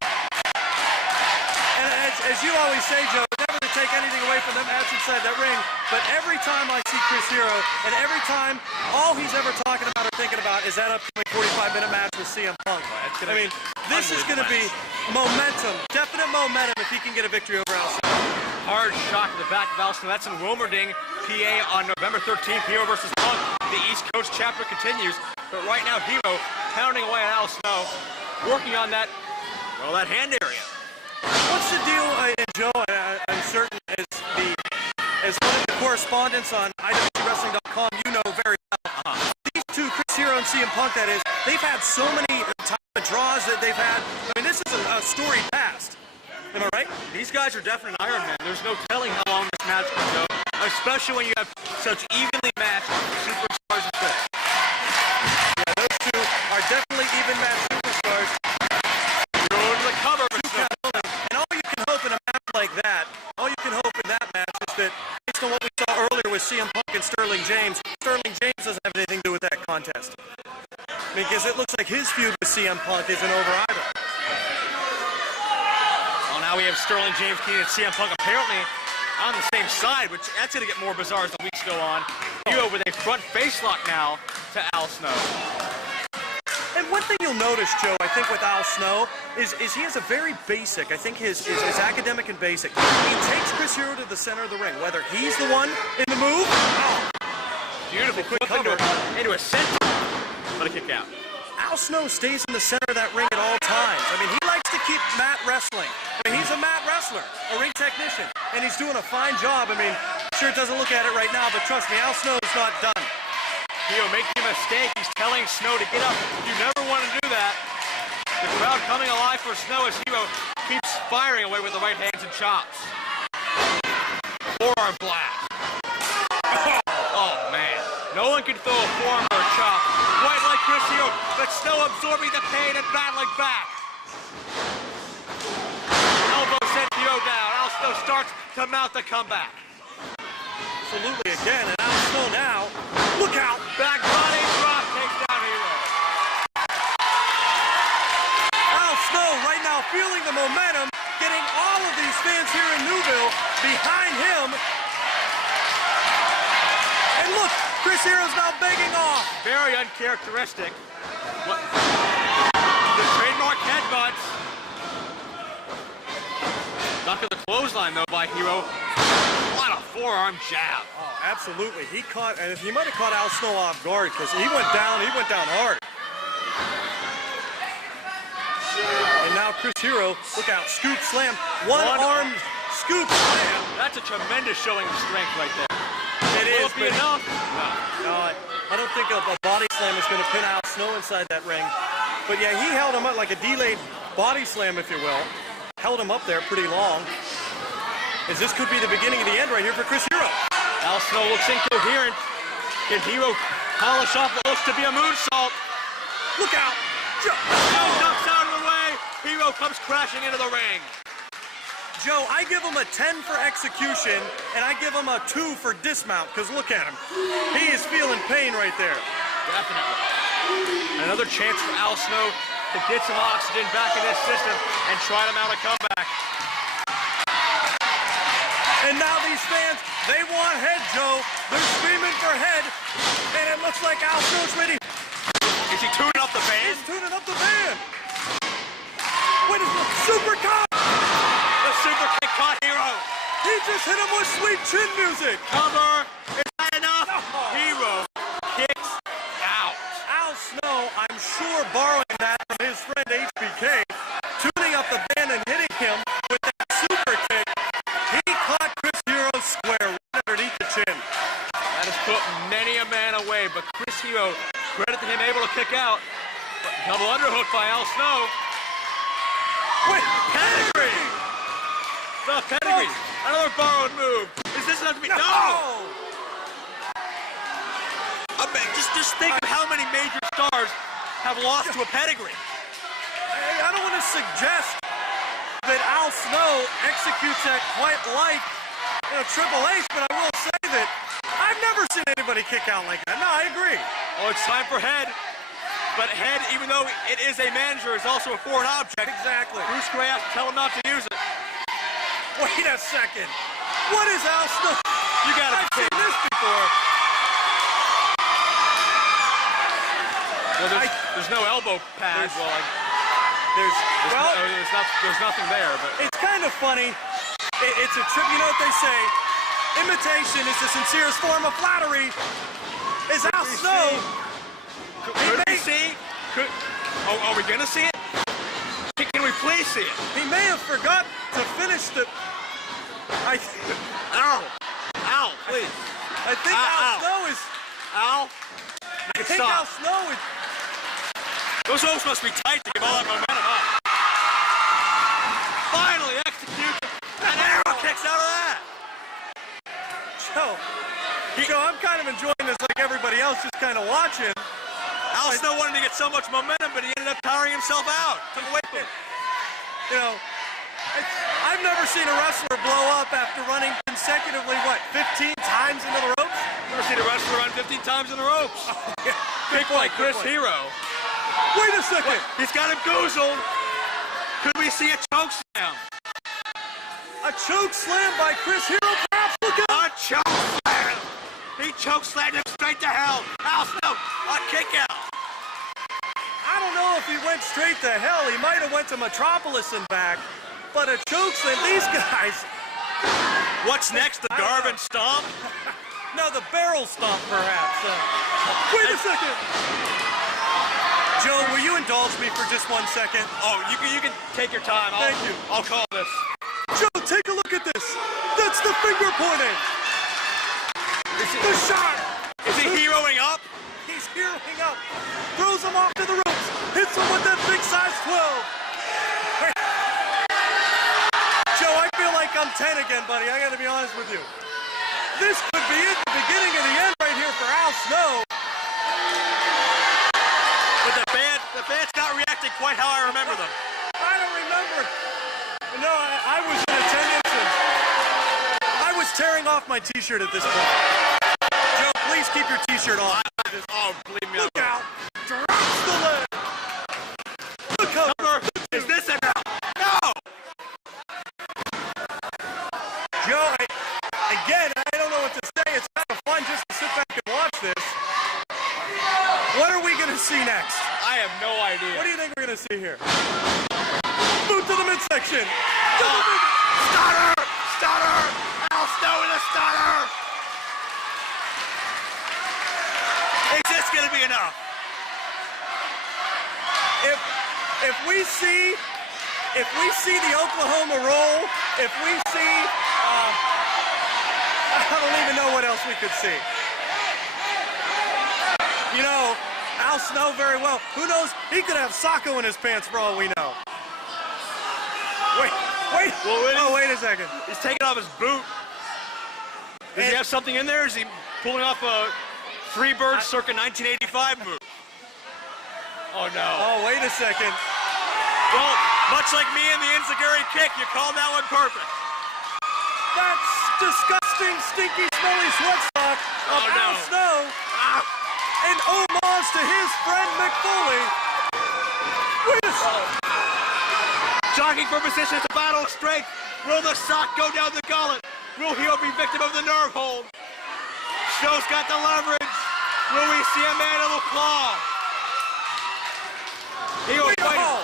And as you always say, Joe, never to take anything away from them match inside that ring, but every time I see Chris Hero, and every time, all he's ever talking about or thinking about is that upcoming 45-minute match with CM Punk. I mean, this is going to be momentum, definite momentum if he can get a victory over Al Snow. Hard shot to the back of Al Snow. That's in Wilmerding, PA on November 13th. Hero versus Punk. The East Coast chapter continues. But right now, Hero pounding away at Al Snow, working on that, well, that hand area. What's the deal, Joe? I'm certain as one of the correspondents on IWC.com, you know very well. These two, Chris Hero and CM Punk, that is, they've had so many type of draws that they've had. I mean, this is a storied past. Am I right? These guys are definite Iron Men. There's no telling how long this match can go, especially when you have such evenly matched superstars as this. Yeah, those two are definitely even matched superstars. Go to the cover. And all you can hope in a match like that, all you can hope in that match is that, based on what we saw earlier with CM Punk and Sterling James doesn't have anything to do with that contest. Because it looks like his feud with CM Punk isn't over either. Well, now we have Sterling James, Keenan, and CM Punk apparently on the same side, which that's going to get more bizarre as the weeks go on. Hero with a front face lock now to Al Snow. And one thing you'll notice, Joe, I think with Al Snow, is he has a very basic, I think his academic and basic. He takes Chris Hero to the center of the ring, whether he's the one in the move. Oh, beautiful quick cover into a center, but a kick out. Al Snow stays in the center of that ring at all times. I mean, he likes to keep mat wrestling. I mean, he's a mat wrestler, a ring technician, and he's doing a fine job. I mean, sure it doesn't look at it right now, but trust me, Al Snow's not done. Hero making a mistake. He's telling Snow to get up. You never want to do that. The crowd coming alive for Snow as Hero keeps firing away with the right hands and chops. Forearm blast. Oh, man. No one can throw a forearm or a chop quite like Chris Hero, but Snow absorbing the pain and battling back. Elbow sent Hero down. Al Snow starts to mount the comeback. Absolutely again, and Al Snow now. Look out! Back body drop takes down Hero. Al Snow right now feeling the momentum, getting all of these fans here in Newville behind him. And look, Chris Hero's now begging off. Very uncharacteristic. What? The trademark headbutts. Knock at the clothesline though by Hero. What a forearm jab. Oh, absolutely. He caught, and he might have caught Al Snow off guard because he went down hard. And now Chris Hero, look out, scoop slam, one arm scoop slam. That's a tremendous showing of strength right there. It is, Will it be enough? No, I don't think a body slam is going to pin Al Snow inside that ring. But yeah, he held him up like a delayed body slam, if you will. Held him up there pretty long. As this could be the beginning of the end right here for Chris Hero. Al Snow looks incoherent. Can Hero polish off what looks to be a moonsault? Look out! Snow ducks out of the way. Hero comes crashing into the ring. Joe, I give him a 10 for execution, and I give him a 2 for dismount, because look at him. He is feeling pain right there. Definitely. Another chance for Al Snow to get some oxygen back in his system and try to mount a comeback. And now these fans, they want head, Joe. They're screaming for head, and it looks like Al Snow's ready. Is he tuning up the band? He's tuning up the band. Wait, is the super cut? The super kick caught Hero. He just hit him with sweet chin music. Cover. Is that enough? Hero kicks out. Al Snow, I'm sure borrowing that from his friend HBK, tuning up the band and hitting him with that super kick. He caught Chris Hero square right underneath the chin. That has put many a man away, but Chris Hero, credit to him, able to kick out. Double underhook by Al Snow. Wait, Pedigree! The pedigree. Another borrowed move. Is this enough to be no! I mean, just think of how many major stars have lost to a pedigree. Hey, I don't want to suggest that Al Snow executes that quite like Triple H, but I will say that I've never seen anybody kick out like that. No, I agree. Oh, it's time for head. But head, even though it is a manager, is also a foreign object. Exactly. Bruce Gray has to tell him not to use it. Wait a second. What is Al Snow? You gotta I've seen this before. Well, there's no elbow pad. There's nothing there. But it's kind of funny. It's a trip. You know what they say? Imitation is the sincerest form of flattery. Is Al Snow? Could we see? Are we gonna see it? Can we please see it? He may have forgot to finish the. Ow! Ow! Please! I think Al Snow is. Ow! I think Al Snow is. Those ropes must be tight to give all that momentum up. Finally, execution, and arrow kicks out of that. Joe, I'm kind of enjoying this like everybody else, just kind of watching. Al Snow wanted to get so much momentum, but he ended up tiring himself out. Took away from him. You know, I've never seen a wrestler blow up after running consecutively, what, 15 times into the ropes? Never seen a wrestler run 15 times in the ropes. Big like Chris Hero. Wait a second. He's got him goozled. Could we see a choke slam? A choke slam by Chris Hero, perhaps? Look at a choke slam. He choke slammed him straight to hell. Al Snow, a kick out. I don't know if he went straight to hell. He might have went to Metropolis and back. But a choke slam, these guys. What's next, the Garvin stomp? No, the barrel stomp, perhaps. Wait a second. Joe, will you indulge me for just 1 second? Oh, you can take your time. Thank you. I'll call this. Joe, take a look at this. That's the finger pointing. The shot. Is he heroing up? He's heroing up. Throws him off to the ropes. Hits him with that big size 12. Joe, I feel like I'm 10 again, buddy. I got to be honest with you. This could be it, the beginning of the end right here for Al Snow. But the band's not reacting quite how I remember them. I don't remember. No, I was in attendance. off my t-shirt at this point. Joe, please keep your t-shirt on. Oh, believe me. Look out. Drops the leg. Look how... Is this enough? No! Joe, again, I don't know what to say. It's kind of fun just to sit back and watch this. What are we going to see next? I have no idea. What do you think we're going to see here? Boot to the midsection. Stunner! Stunner! Al Snow with a stunner! Is this going to be enough? If we see the Oklahoma roll, if we see, I don't even know what else we could see. You know, Al Snow very well. Who knows? He could have Sacco in his pants for all we know. Wait. Well, wait a second. He's taking off his boot. Does he have something in there? Is he pulling off a Freebird circa 1985 move? Oh, no. Oh, wait a second. Well, much like me and the Enziguri kick, you called that one perfect. That's disgusting, stinky, smelly sweat sock of Al Snow. An homage to his friend Mick Foley. Wait a second. Jockeying for position, it's a battle of strength. Will the sock go down the gullet? Will Hero be victim of the nerve hold? Snow's got the leverage. Will we see a mandible claw? Hero fighting.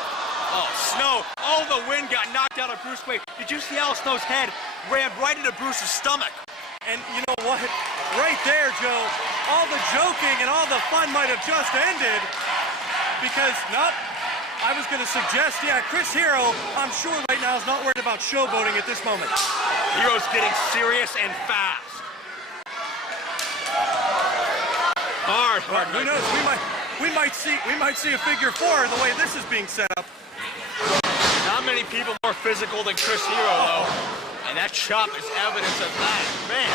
Oh, Snow. Oh, the wind got knocked out of Bruce Wayne. Did you see Al Snow's head rammed right into Bruce's stomach? And you know what? Right there, Joe, all the joking and all the fun might have just ended because, nope, I was going to suggest, yeah, Chris Hero, I'm sure right now is not worried about showboating at this moment. Hero's getting serious and fast. Hard. Who knows? We might see a figure four the way this is being set up. Not many people more physical than Chris Hero, though. And that chop is evidence of that. Man.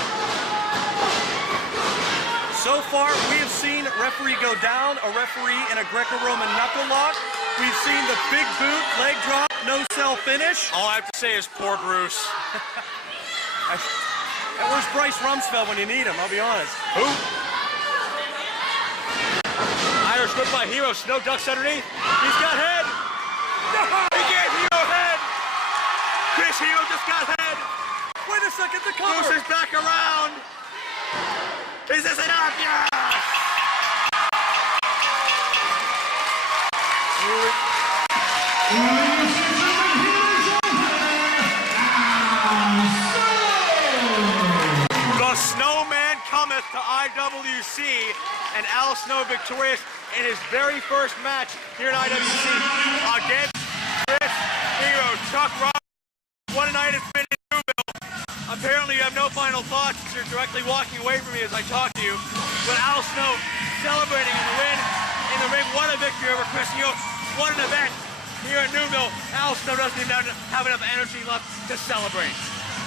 So far, we have seen referee go down, a referee in a Greco-Roman knuckle lock. We've seen the big boot, leg drop, no-cell finish. All I have to say is poor Bruce. And where's Bryce Rumsfeld when you need him? I'll be honest. Who? Irish whip by Hero. Snow ducks underneath. He's got head. He gave Hero head. Chris Hero just got head. Wait a second, the cover. Bruce is back around. Is this enough? Yes! The Snowman cometh to IWC, and Al Snow victorious in his very first match here in IWC against Chris Hero. Chuck Roberts. What a night it's been in Newville. Apparently you have no final thoughts because you're directly walking away from me as I talk to you. But Al Snow celebrating in the win, in the ring. What a victory over Chris Hero. What an event here in Newville. Al Snow doesn't even have enough energy left to celebrate.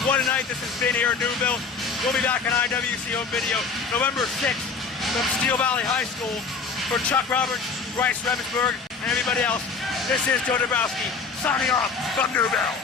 What a night this has been here in Newville. We'll be back on IWC home video November 6th from Steel Valley High School. For Chuck Roberts, Bryce Rebensburg, and everybody else, this is Joe Dabrowski signing off from Newville.